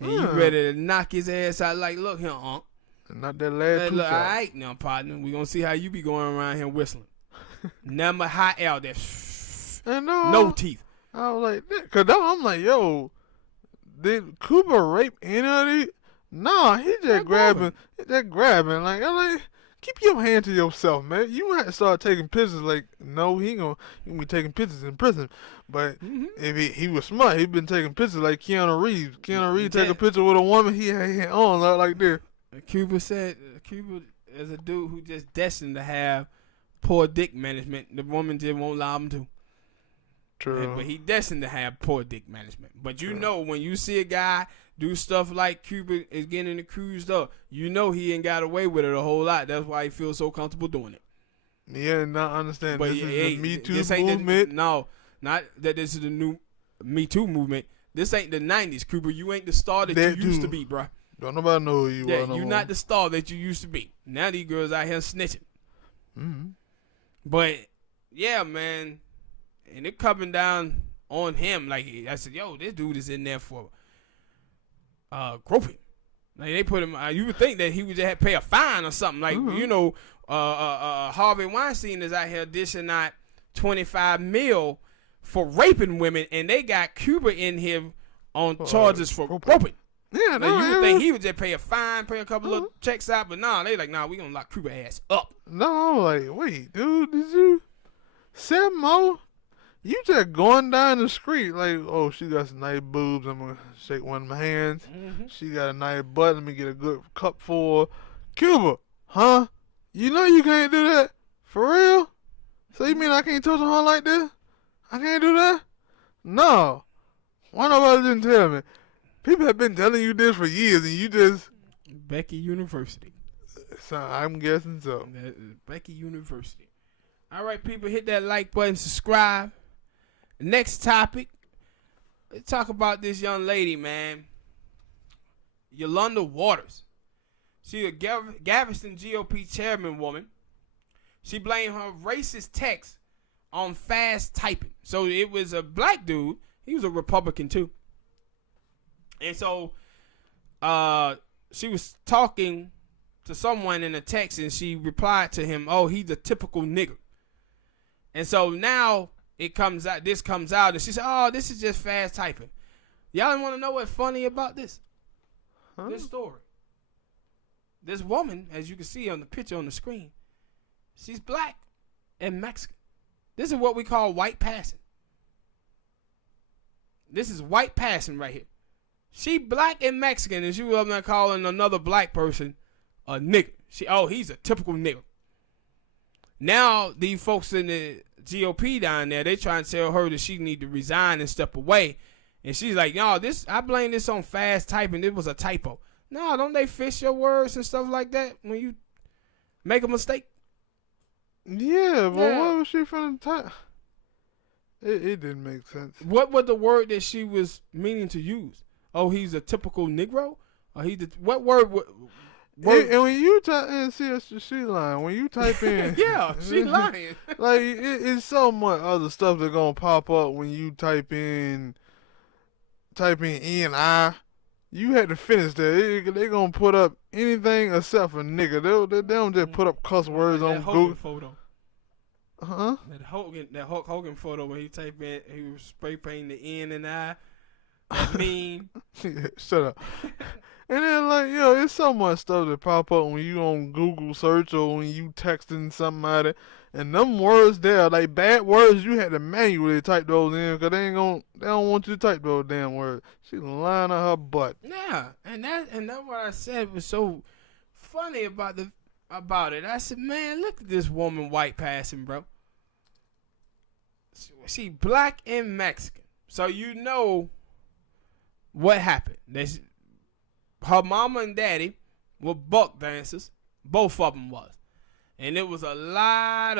And you ready to knock his ass out like, look here, Unc. Not that last look, all right now, partner. We gonna see how you be going around here whistling. Number high L, that no teeth. I was like, because I'm like, yo, did Cooper rape any of these? No, he just grabbing. Like, I'm like, keep your hand to yourself, man. You might start taking pictures. Like, no, he gonna be taking pictures in prison. But if he was smart, he'd been taking pictures like Keanu Reeves. Keanu Reeves take a picture with a woman, he had on like this. Cuba is a dude who just destined to have poor dick management. The woman just won't allow him to. True. But he destined to have poor dick management. But you know, when you see a guy do stuff like Cuba is getting accused of, you know he ain't got away with it a whole lot. That's why he feels so comfortable doing it. Yeah, not understand. But this is the Me Too movement. No, not that this is the new Me Too movement. This ain't the 90s, Cuba. You ain't the star that you used to be, bro. Don't nobody know who you are. Yeah, you not the star that you used to be. Now these girls out here snitching. Mm-hmm. But, yeah, man. And it coming down on him. Like, I said, yo, this dude is in there for groping. Like, they put him, you would think that he would just have to pay a fine or something. Like, you know, Harvey Weinstein is out here dishing out $25 million for raping women, and they got Cuba in here on charges for groping. Yeah, no, you would think he would just pay a fine, pay a couple of checks out, but they like, we gonna lock Cuba ass up. No, I'm like, wait, dude, did you 7 more? You just going down the street like, oh, she got some nice boobs. I'm gonna shake one of my hands. She got a nice butt. Let me get a good cup for her. Cuba, huh? You know you can't do that for real. So you mean I can't touch her like this? I can't do that? No. Why nobody didn't tell me? People have been telling you this for years, and you just... Becky University. So I'm guessing so. Becky University. All right, people, hit that like button, subscribe. Next topic, let's talk about this young lady, man. Yolanda Waters. She's a Galveston GOP chairman woman. She blamed her racist text on fast typing. So it was a black dude. He was a Republican, too. And so she was talking to someone in a text, and she replied to him, oh, he's a typical nigger. And so now this comes out, and she said, oh, this is just fast typing. Y'all want to know what's funny about this? This story. This woman, as you can see on the picture on the screen, she's black and Mexican. This is what we call white passing. This is white passing right here. She black and Mexican, and she was up there calling another black person a nigger. He's a typical nigger. Now, these folks in the GOP down there, they trying to tell her that she need to resign and step away. And she's like, I blame this on fast typing. It was a typo. No, don't they fish your words and stuff like that when you make a mistake? Yeah, but what was she finna type? It didn't make sense. What was the word that she was meaning to use? Oh, he's a typical Negro? Or what word? And when you type in, she lying. When you type in, yeah, she lying. Like it's so much other stuff that's gonna pop up when you type in N-I. You had to finish that. They gonna put up anything except for nigga. They don't just put up cuss words on Google. Photo. Huh? That Hulk Hogan photo when he typed in, he was spray painting the N and I. That meme. Shut up. And then it's so much stuff that pop up when you on Google search or when you texting somebody, and them words there, like bad words, you had to manually type those in because they don't want you to type those damn words. She lying on her butt. Yeah, and that's what I said was so funny about about it. I said, man, look at this woman white passing, bro. She black and Mexican. So you know what happened. Her mama and daddy were buck dancers. Both of them was. And it was a lot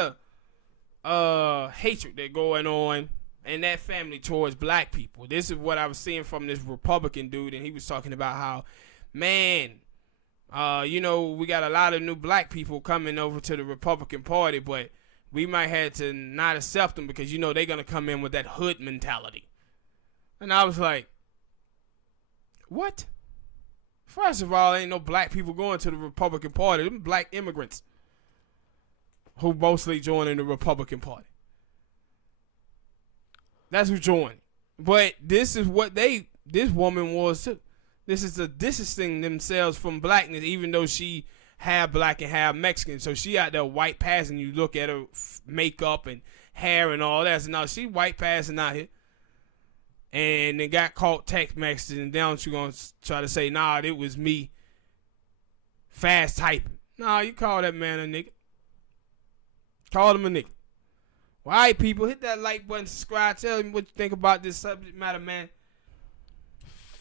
of hatred that going on in that family towards black people. This is what I was seeing from this Republican dude, and he was talking about how, man, we got a lot of new black people coming over to the Republican Party, but we might have to not accept them because, they're going to come in with that hood mentality. And I was like, what? First of all, ain't no black people going to the Republican Party. Them black immigrants who mostly joining the Republican Party. That's who joined. But this is what this woman was too. This is the distancing themselves from blackness, even though she half black and half Mexican. So she out there white passing. You look at her makeup and hair and all that. So now she white passing out here. And then got caught text messaging. And now she gonna try to say, nah, it was me fast typing. Nah, you call that man a nigga. Call him a nigga. Well, all right, people, hit that like button, subscribe. Tell me what you think about this subject matter, man.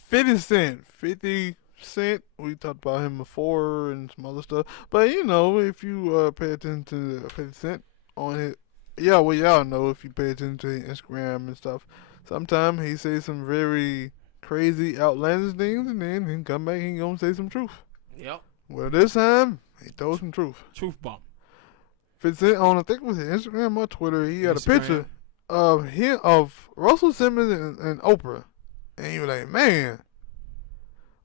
50 Cent. 50 Cent. We talked about him before and some other stuff. But, if you pay attention to 50 Cent on it, y'all know if you pay attention to Instagram and stuff. Sometimes he says some very crazy, outlandish things, and then he come back and he gonna say some truth. Yep. Well, this time, he told some truth. Truth bomb. 50 Cent on, I think it was Instagram or Twitter, he had a picture of Russell Simmons and Oprah. And he was like, man,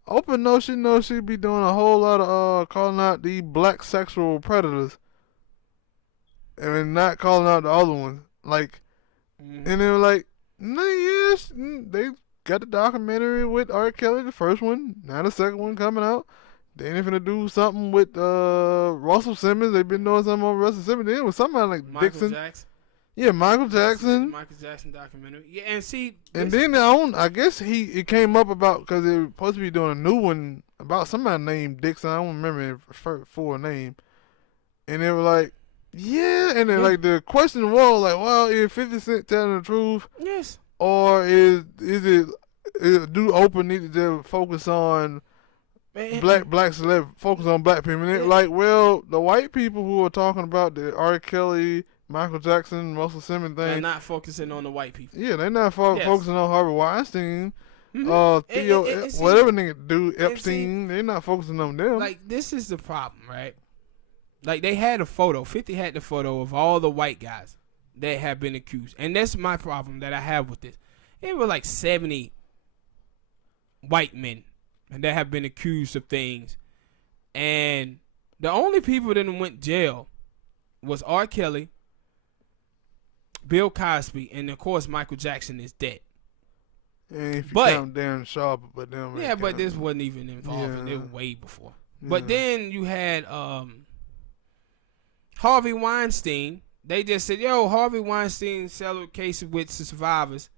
Oprah knows she be doing a whole lot of calling out the black sexual predators and not calling out the other ones. And they were like, no, yes, they got the documentary with R. Kelly, the first one. Now the second one coming out. They ain't finna do something with Russell Simmons. They've been doing something with Russell Simmons. Then it was somebody like Michael Dixon. Jackson. Yeah, Michael Jackson. Michael Jackson documentary. Yeah, and see. And then I guess it came up about, because they were supposed to be doing a new one about somebody named Dixon. I don't remember his full name. And they were like, yeah, and then the question was like, well, is 50 Cent telling the truth? Yes. Or do Oprah need to focus on black celebrities, focus on black people? And they're like, well, the white people who are talking about the R. Kelly, Michael Jackson, Russell Simmons thing, they're not focusing on the white people. Yeah, they're not focusing on Harvey Weinstein. Mm-hmm. Theo, whatever nigga do, Epstein, they're not focusing on them. Like, this is the problem, right? Like, they had a photo. 50 had the photo of all the white guys that have been accused. And that's my problem that I have with this. It was like 70 white men that have been accused of things. And the only people that went jail was R. Kelly, Bill Cosby, and, of course, Michael Jackson is dead. And if you count Darren Sharp, but them. Yeah, but this wasn't even involved in it way before. Yeah. But then you had Harvey Weinstein. They just said, yo, Harvey Weinstein settled cases with survivors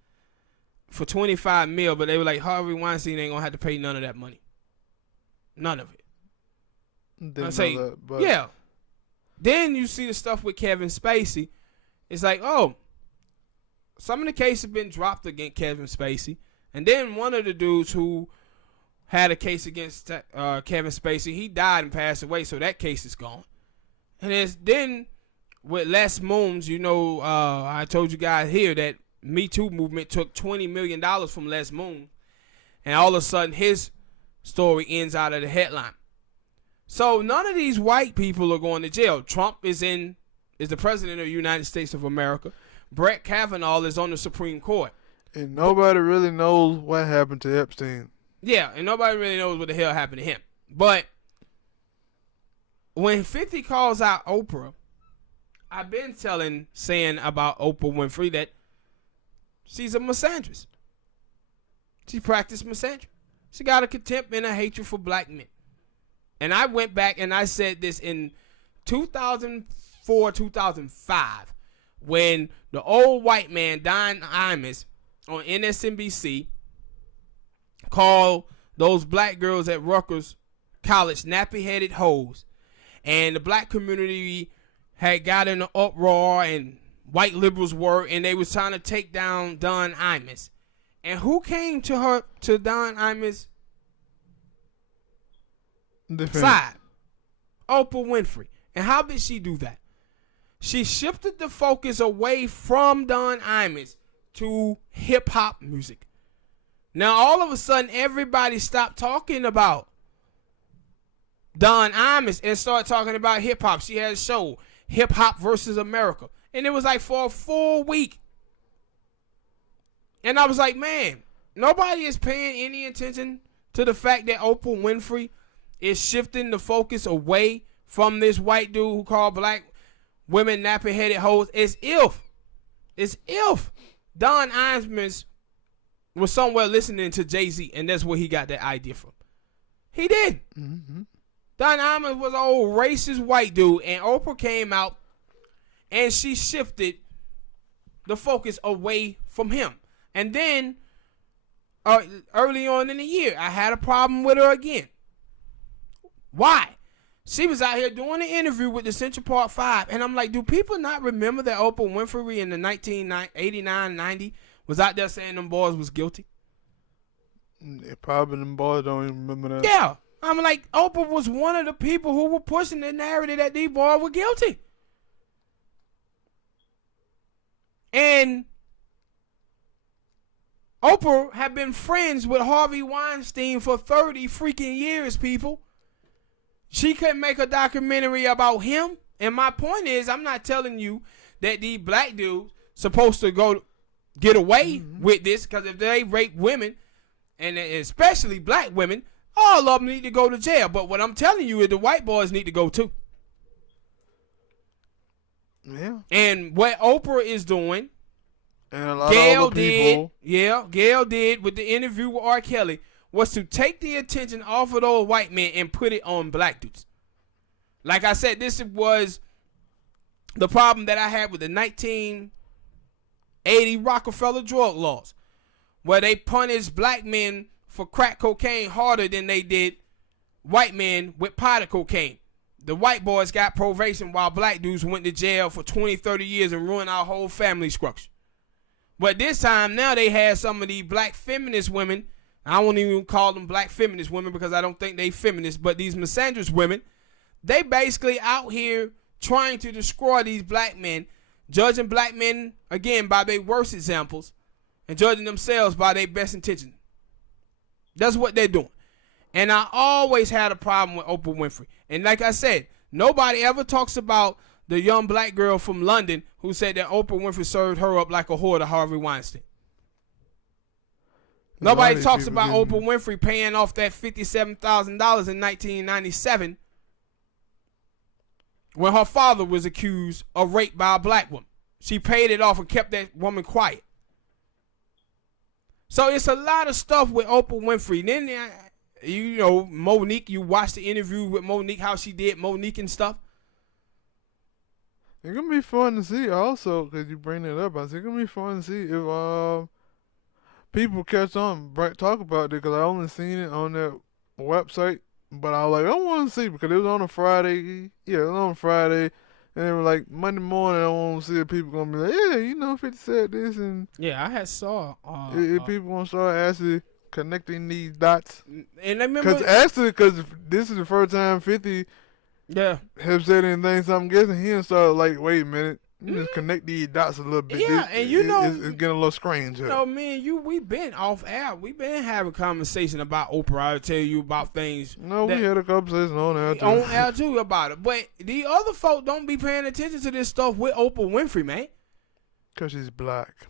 for $25 million, but they were like, Harvey Weinstein ain't gonna have to pay none of that money. None of it. Yeah. Then you see the stuff with Kevin Spacey. It's like, oh, some of the cases have been dropped against Kevin Spacey. And then one of the dudes who had a case against Kevin Spacey, he died and passed away, so that case is gone. And then with Les Moons, I told you guys here that Me Too movement took $20 million from Les Moon, and all of a sudden his story ends out of the headline. So none of these white people are going to jail. Trump is the president of the United States of America. Brett Kavanaugh is on the Supreme Court. And nobody really knows what happened to Epstein. Yeah, and nobody really knows what the hell happened to him. But when 50 calls out Oprah, I've been saying about Oprah Winfrey that she's a misandrist. She practiced misandry. She got a contempt and a hatred for black men. And I went back and I said this in 2004, 2005, when the old white man, Don Imus, on MSNBC, called those black girls at Rutgers College nappy-headed hoes. and the black community had got in an uproar, and white liberals were, and they was trying to take down Don Imus. And who came to Don Imus' side? Oprah Winfrey. And how did she do that? She shifted the focus away from Don Imus to hip-hop music. Now, all of a sudden, everybody stopped talking about Don Imus and started talking about hip-hop. She had a show, Hip Hop versus America. And it was like for a full week. And I was like, man, nobody is paying any attention to the fact that Oprah Winfrey is shifting the focus away from this white dude who called black women nappy-headed hoes. It's if Don Imus was somewhere listening to Jay-Z, and that's where he got that idea from. He did. Mm-hmm. Don Imus was an old racist white dude, and Oprah came out and she shifted the focus away from him. And then early on in the year, I had a problem with her again. Why? She was out here doing an interview with the Central Park 5, and I'm like, do people not remember that Oprah Winfrey in the 1989-90 was out there saying them boys was guilty? Probably them boys don't even remember that. Yeah. I'm like, Oprah was one of the people who were pushing the narrative that these boys were guilty. And Oprah had been friends with Harvey Weinstein for 30 freaking years, people. She couldn't make a documentary about him. And my point is, I'm not telling you that these black dudes supposed to go get away with this, because if they rape women, and especially black women, all of them need to go to jail. But what I'm telling you is the white boys need to go too. Yeah. And what Oprah is doing, and a lot of other people. Gail did with the interview with R. Kelly, was to take the attention off of those white men and put it on black dudes. Like I said, this was the problem that I had with the 1980 Rockefeller drug laws, where they punished black men for crack cocaine harder than they did white men with powder cocaine. The white boys got probation while black dudes went to jail for 20, 30 years and ruined our whole family structure. But this time, now they had some of these black feminist women. I won't even call them black feminist women because I don't think they feminists, but these misandrous women, they basically out here trying to destroy these black men, judging black men, again, by their worst examples, and judging themselves by their best intentions. That's what they're doing. And I always had a problem with Oprah Winfrey. And like I said, nobody ever talks about the young black girl from London who said that Oprah Winfrey served her up like a whore to Harvey Weinstein. Nobody talks about Oprah Winfrey paying off that $57,000 in 1997 when her father was accused of rape by a black woman. She paid it off and kept that woman quiet. So it's a lot of stuff with Oprah Winfrey. Then, you know, Monique, you watched the interview with Monique, how she did Monique and stuff. It's going to be fun to see also, because you bring it up. I said it's going to be fun to see if people catch on, talk about it, because I only seen it on that website. But I was like, I want to see, because it was on a Friday. Yeah, it was on Friday. And they were like, Monday morning, I want to see if people going to be like, yeah, you know, 50 said this. And yeah, I had saw. If people going to start actually connecting these dots. And I remember. Because this is the first time 50 have said anything, so I'm guessing he started like, wait a minute. Just connect these dots a little bit. Yeah, and you know, it's getting a little strange. You know, me and you, we've been off air. We've been having conversation about Oprah. I'll tell you about things. No, we had a conversation on air too. On air too about it. But the other folk don't be paying attention to this stuff with Oprah Winfrey, man. Because she's black.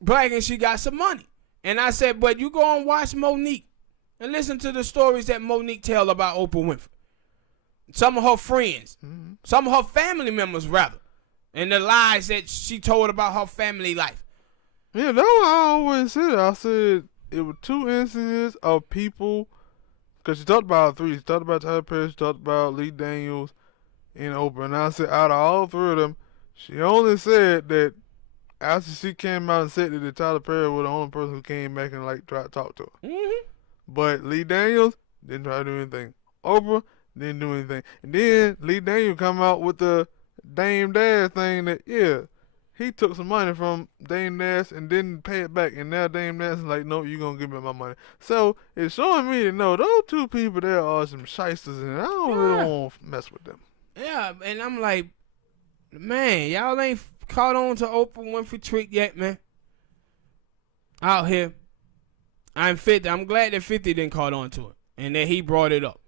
Black, and she got some money. And I said, but you go and watch Monique and listen to the stories that Monique tell about Oprah Winfrey. Some of her friends. Mm-hmm. Some of her family members, rather. And the lies that she told about her family life. Yeah, that's what I always said. I said it was two instances of people, because she talked about three. She talked about Tyler Perry, she talked about Lee Daniels, and Oprah. And I said out of all three of them, she only said that after she came out and said that Tyler Perry was the only person who came back and like tried to talk to her. Mm-hmm. But Lee Daniels didn't try to do anything. Oprah Didn't do anything. And then Lee Daniel come out with the Dame Dash thing that, yeah, he took some money from Dame Dash and didn't pay it back. And now Dame Dash is like, no, you're going to give me my money. So it's showing me that, no, those two people there are some shysters, and I don't really want to mess with them. Yeah, and I'm like, man, y'all ain't caught on to Oprah Winfrey trick yet, man. Out here. I'm 50. I'm glad that 50 didn't caught on to it and that he brought it up.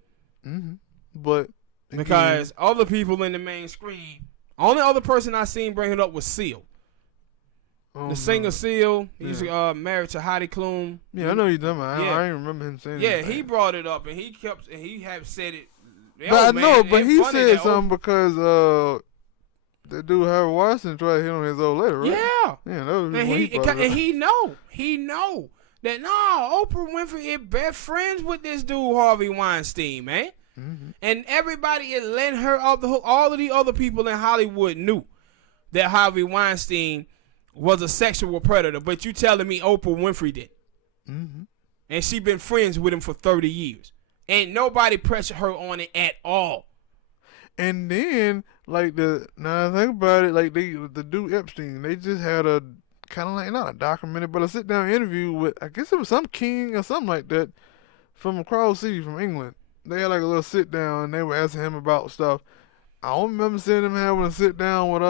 Mm-hmm. But again, because other people in the mainstream, only other person I seen bring it up was Seal. The singer Seal. He's married to Heidi Klum. Yeah, I know you're talking about. I ain't remember him saying that. Yeah, he brought it up and he had said it. But I know, but he said something because the dude Harvey Weinstein tried to hit on his old lady, right? Yeah. Yeah, that was and he know that Oprah Winfrey is best friends with this dude Harvey Weinstein, man. Mm-hmm. And everybody it let her off the hook. All of the other people in Hollywood knew that Harvey Weinstein was a sexual predator, but you telling me Oprah Winfrey did. Mm-hmm. And she been friends with him for 30 years. Ain't nobody pressured her on it at all. And then, like, now I think about it, like, the dude Epstein, they just had a kind of like, not a documentary, but a sit-down interview with, I guess it was some king or something like that from across the city from England. They had like a little sit-down, and they were asking him about stuff. I don't remember seeing him having a sit-down with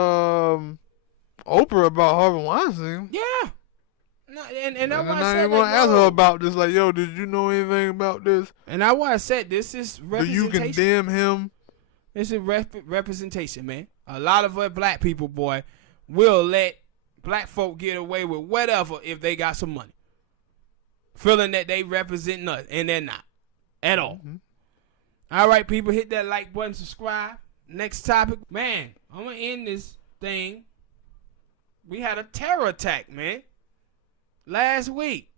Oprah about Harvey Weinstein. Yeah. No, and that's why I I said, ain't gonna ask her about this. Like, yo, did you know anything about this? And that's why I said this is representation. Do you condemn him? This is representation, man. A lot of us black people, boy, will let black folk get away with whatever if they got some money. Feeling that they represent nothing, and they're not. At all. Mm-hmm. All right, people, hit that like button, subscribe. Next topic. Man, I'm going to end this thing. We had a terror attack, man, last week.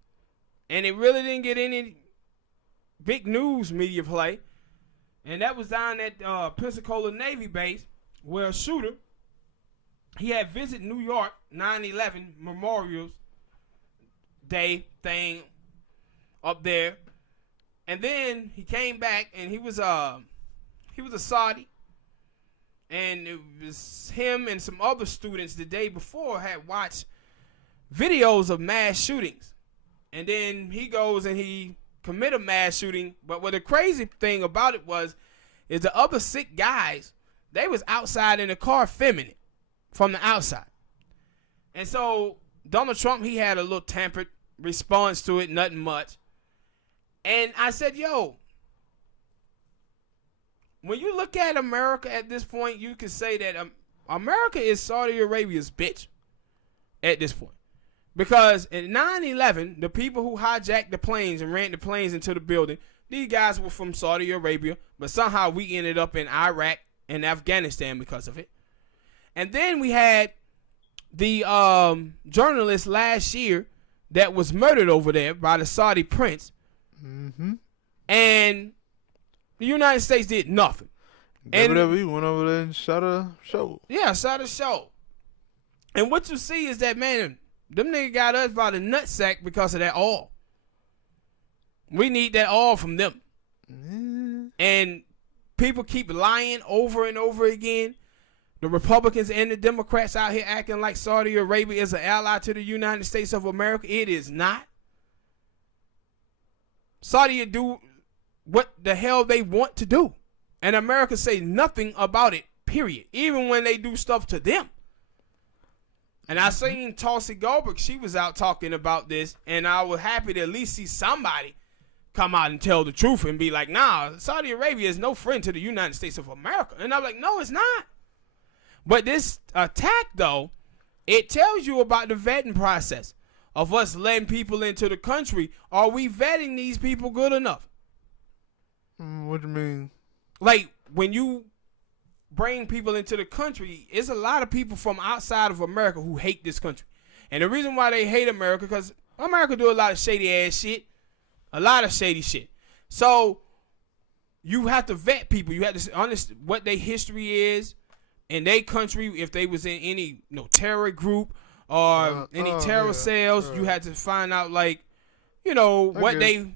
And it really didn't get any big news media play. And that was down at Pensacola Navy base where a shooter, he had visited New York 9/11 Memorial Day thing up there. And then he came back and he was a Saudi. And it was him and some other students the day before had watched videos of mass shootings. And then he goes and he commit a mass shooting. But what the crazy thing about it is the other 6 guys, they was outside in the car filming it from the outside. And so Donald Trump, he had a little tempered response to it, nothing much. And I said, yo, when you look at America at this point, you can say that America is Saudi Arabia's bitch at this point. Because in 9/11, the people who hijacked the planes and ran the planes into the building, these guys were from Saudi Arabia, but somehow we ended up in Iraq and Afghanistan because of it. And then we had the journalist last year that was murdered over there by the Saudi prince. Mm-hmm. And the United States did nothing. WWE went over there and shot a show. Yeah, shot a show. And what you see is that, man, them niggas got us by the nutsack because of that oil. We need that oil from them. Mm. And people keep lying over and over again. The Republicans and the Democrats out here acting like Saudi Arabia is an ally to the United States of America. It is not. Saudi do what the hell they want to do. And America say nothing about it, period. Even when they do stuff to them. And I seen Tulsi Gabbard, she was out talking about this, and I was happy to at least see somebody come out and tell the truth and be like, nah, Saudi Arabia is no friend to the United States of America. And I'm like, no, it's not. But this attack, though, it tells you about the vetting process of us letting people into the country. Are we vetting these people good enough? What do you mean? Like, when you bring people into the country, it's a lot of people from outside of America who hate this country. And the reason why they hate America, because America do a lot of shady ass shit. A lot of shady shit. So, you have to vet people. You have to understand what their history is in their country. If they was in any terror group or any terror cells, you had to find out, like, what they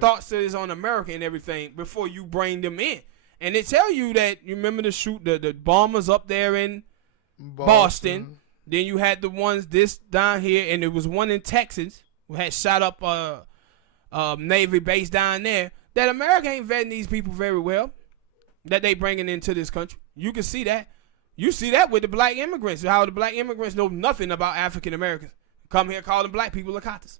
thoughts is on America and everything before you bring them in. And they tell you that, you remember the bombers up there in Boston. Then you had the ones this down here, and there was one in Texas who had shot up a Navy base down there. That America ain't vetting these people very well that they bringing into this country. You can see that. You see that with the black immigrants, how the black immigrants know nothing about African Americans. Come here calling black people Lacatas.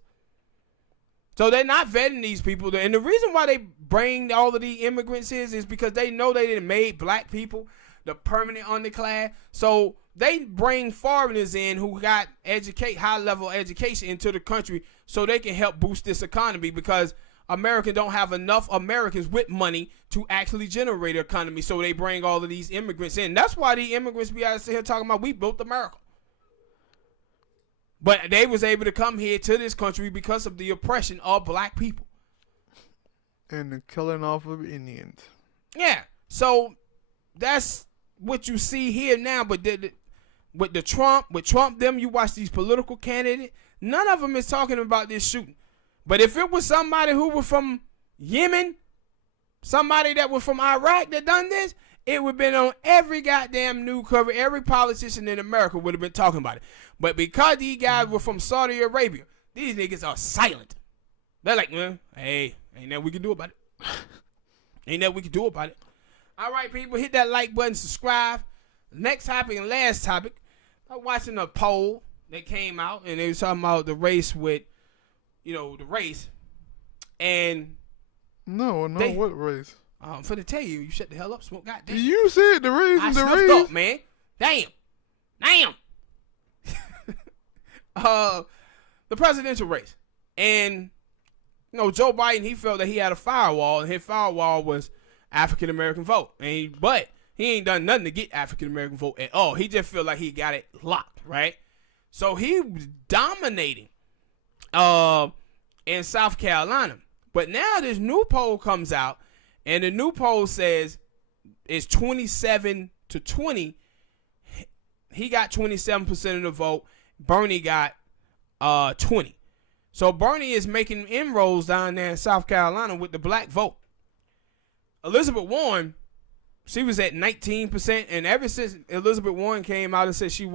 So they're not vetting these people. And the reason why they bring all of the immigrants is because they know they didn't made black people the permanent underclass. So they bring foreigners in who got high-level education into the country so they can help boost this economy, because America don't have enough Americans with money to actually generate an economy. So they bring all of these immigrants in. That's why the immigrants be out here talking about we built America. But they was able to come here to this country because of the oppression of black people. And the killing off of Indians. Yeah. So that's what you see here now. But with Trump, you watch these political candidates, none of them is talking about this shooting. But if it was somebody who was from Yemen, somebody that was from Iraq that done this, it would have been on every goddamn news cover. Every politician in America would have been talking about it. But because these guys were from Saudi Arabia, these niggas are silent. They're like, hey, ain't nothing we can do about it. Ain't nothing we can do about it. All right, people, hit that like button, subscribe. Next topic and last topic, I'm watching a poll that came out, and they were talking about the race with, the race. And what race? I'm finna tell you, you shut the hell up, Smoke. Goddamn. You said the race I and the snuffed race. up, man. Damn. The presidential race. And, Joe Biden, he felt that he had a firewall, and his firewall was African American vote. But he ain't done nothing to get African American vote at all. He just felt like he got it locked, right? So he was dominating in South Carolina. But now this new poll comes out, and the new poll says it's 27-20. He got 27% of the vote. Bernie got 20. So Bernie is making inroads down there in South Carolina with the black vote. Elizabeth Warren, she was at 19%, and ever since Elizabeth Warren came out and said she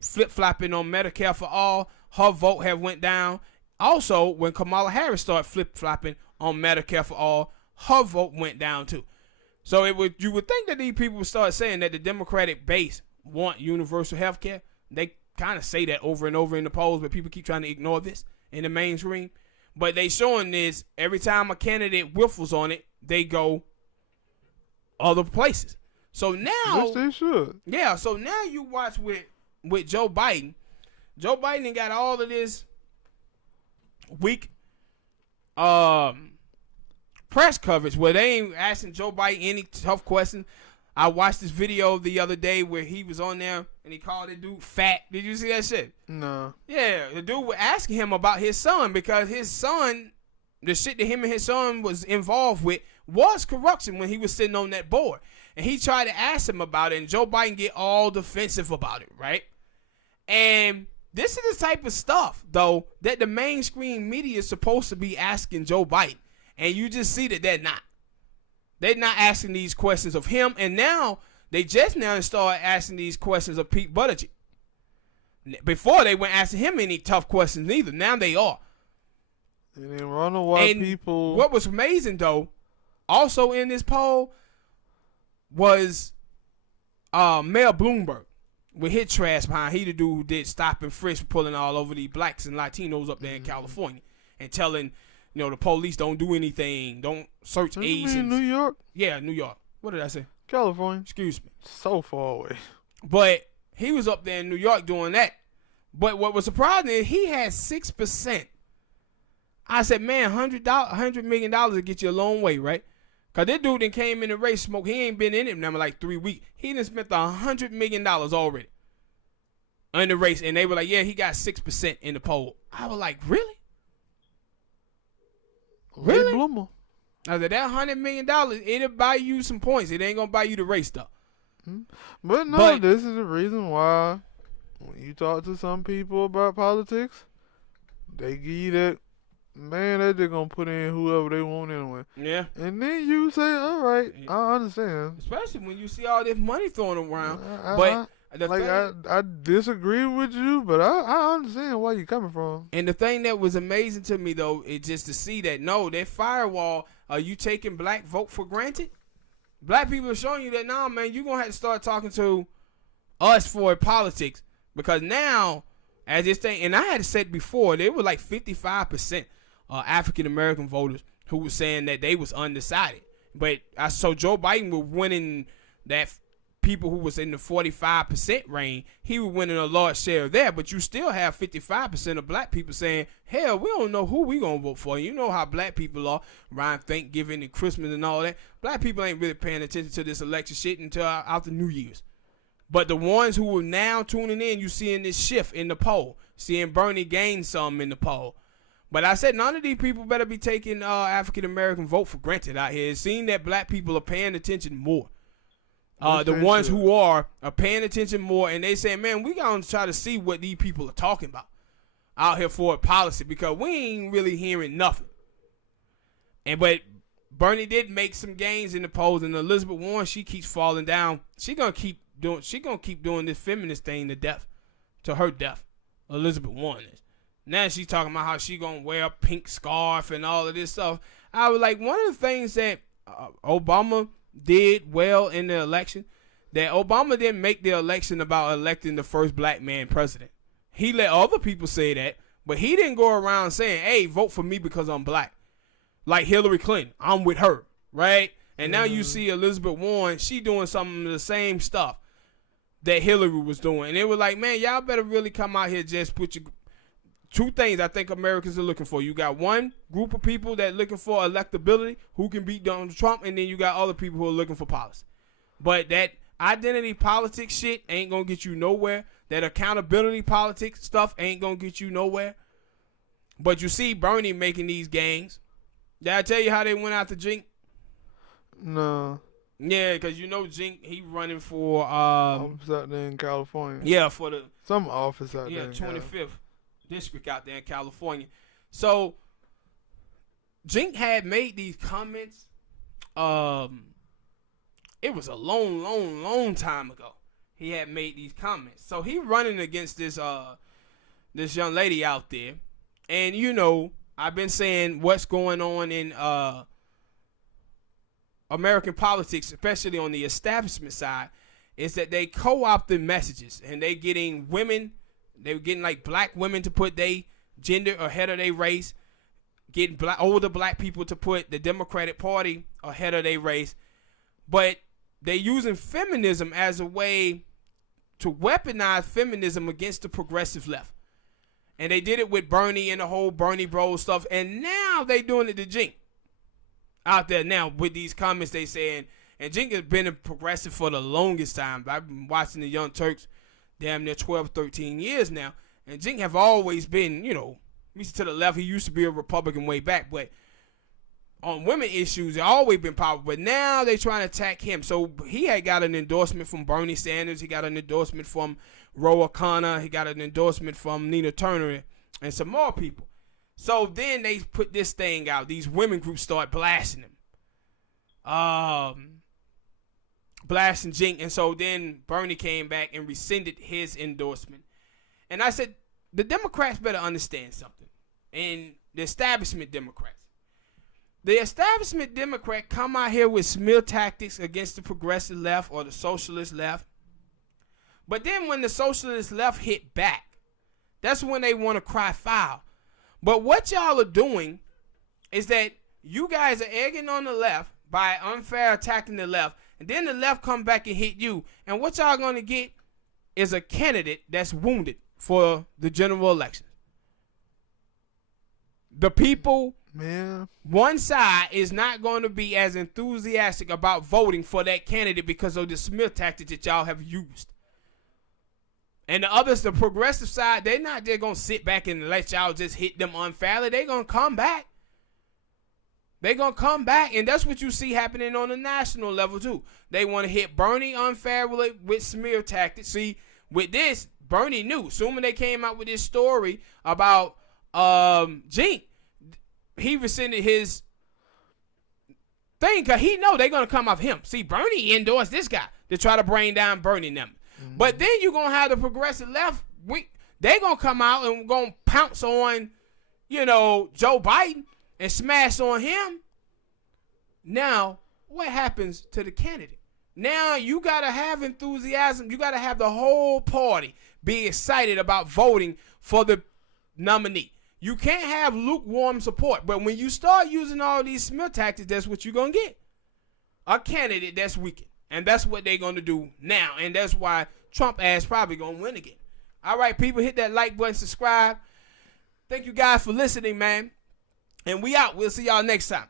flip-flopping on Medicare for all, her vote have went down. Also, when Kamala Harris started flip-flopping on Medicare for all, her vote went down too. So you would think that these people would start saying that the Democratic base want universal health care. They kind of say that over and over in the polls, but people keep trying to ignore this in the mainstream. But they showing this every time a candidate whiffles on it, they go other places. So now, yes, they should. Yeah. So now you watch with Joe Biden. Joe Biden got all of this weak press coverage where they ain't asking Joe Biden any tough questions. I watched this video the other day where he was on there and he called the dude fat. Did you see that shit? No. Yeah, the dude was asking him about his son because his son, the shit that him and his son was involved with was corruption when he was sitting on that board. And he tried to ask him about it, and Joe Biden get all defensive about it, right? And this is the type of stuff, though, that the mainstream media is supposed to be asking Joe Biden. And you just see that they're not. They're not asking these questions of him. And now, they just now start asking these questions of Pete Buttigieg. Before, they weren't asking him any tough questions neither. Now they are. And then run why people. What was amazing, though, also in this poll was Mayor Bloomberg with his trash behind. He the dude who did stop and frisk, pulling all over the blacks and Latinos up there in California and telling, the police don't do anything, don't search Asians. New York? Yeah, New York. What did I say? California. Excuse me. So far away. But he was up there in New York doing that. But what was surprising is he had 6%. I said, man, $100 million to get you a long way, right? Because this dude that came in the race, Smoke, he ain't been in it now like 3 weeks. He done spent $100 million already in the race. And they were like, yeah, he got 6% in the poll. I was like, really? Really? Bloomer. I said, that $100 million, it'll buy you some points. It ain't going to buy you the race, though. But this is the reason why when you talk to some people about politics, they give you Man, they just gonna put in whoever they want anyway. Yeah. And then you say, all right, I understand. Especially when you see all this money thrown around. I disagree with you, but I understand where you're coming from. And the thing that was amazing to me, though, is just to see that, no, that firewall, are you taking black vote for granted? Black people are showing you that, nah, man, you're going to have to start talking to us for politics. Because now, as this thing, and I had said before, there were like 55% African-American voters who were saying that they was undecided. But I saw Joe Biden was winning that people who was in the 45% range, he was winning a large share there, but you still have 55% of black people saying, hell, we don't know who we gonna vote for. You know how black people are around Thanksgiving and Christmas and all that. Black people ain't really paying attention to this election shit until after New Year's. But the ones who are now tuning in, you seeing this shift in the poll, seeing Bernie gain some in the poll. But I said none of these people better be taking African-American vote for granted out here. It's seen that black people are paying attention more. The ones who are paying attention more, and they saying, man, we got to try to see what these people are talking about out here for a policy, because we ain't really hearing nothing. But Bernie did make some gains in the polls, and Elizabeth Warren, she keeps falling down. She gonna keep doing this feminist thing to her death. Elizabeth Warren is. Now she's talking about how she gonna wear a pink scarf and all of this stuff. I was like, one of the things that Obama did well in the election, that Obama didn't make the election about electing the first black man president. He let other people say that, but he didn't go around saying, hey, vote for me because I'm black. Like Hillary Clinton, I'm with her, right? And now you see Elizabeth Warren, she doing some of the same stuff that Hillary was doing. And it was like, man, y'all better really come out here, just put your two things I think Americans are looking for. You got one group of people that looking for electability, who can beat Donald Trump, and then you got other people who are looking for policy. But that identity politics shit ain't going to get you nowhere. That accountability politics stuff ain't going to get you nowhere. But you see Bernie making these gains. Did I tell you how they went after Jink? No. Yeah, because you know Jink, he running for office out there in California. Yeah, for the some office out there. Yeah, 25th district out there in California. So Jink had made these comments. It was a long time ago. He had made these comments. So he running against this young lady out there. And you know, I've been saying what's going on in American politics, especially on the establishment side, is that they co-opting messages, and they getting women, they were getting like black women to put their gender ahead of their race, getting older black people to put the Democratic Party ahead of their race, but they using feminism as a way to weaponize feminism against the progressive left. And they did it with Bernie and the whole Bernie Bros stuff, and now they doing it to Jink out there now with these comments they saying. And Jink has been a progressive for the longest time. I've been watching the Young Turks damn near 12, 13 years now. And Jink have always been, you know, he's to the left. He used to be a Republican way back. But on women issues, they've always been powerful. But now they trying to attack him. So he had got an endorsement from Bernie Sanders. He got an endorsement from Ro O'Connor. He got an endorsement from Nina Turner and some more people. So then they put this thing out. These women groups start blasting him. Blasting Jink. And so then Bernie came back and rescinded his endorsement. And I said, the Democrats better understand something. And the establishment Democrats. The establishment Democrat come out here with smear tactics against the progressive left or the socialist left. But then when the socialist left hit back, that's when they want to cry foul. But what y'all are doing is that you guys are egging on the left by unfair attacking the left, and then the left come back and hit you. And what y'all going to get is a candidate that's wounded for the general election. The people, man, one side is not going to be as enthusiastic about voting for that candidate because of the smear tactics that y'all have used. And the others, the progressive side, they're not just going to sit back and let y'all just hit them unfairly. They're going to come back. They're going to come back, and that's what you see happening on the national level, too. They want to hit Bernie unfairly with smear tactics. See, with this, Bernie knew. Assuming they came out with this story about Jink, he rescinded his thing because he know they're going to come off him. See, Bernie endorsed this guy to try to bring down Bernie them. But then you're going to have the progressive left. They're going to come out and going to pounce on, Joe Biden and smash on him. Now, what happens to the candidate? Now you got to have enthusiasm. You got to have the whole party be excited about voting for the nominee. You can't have lukewarm support. But when you start using all these smear tactics, that's what you're going to get. A candidate that's weakened. And that's what they're going to do now. And that's why Trump ass probably going to win again. All right, people, hit that like button, subscribe. Thank you guys for listening, man. And we out. We'll see y'all next time.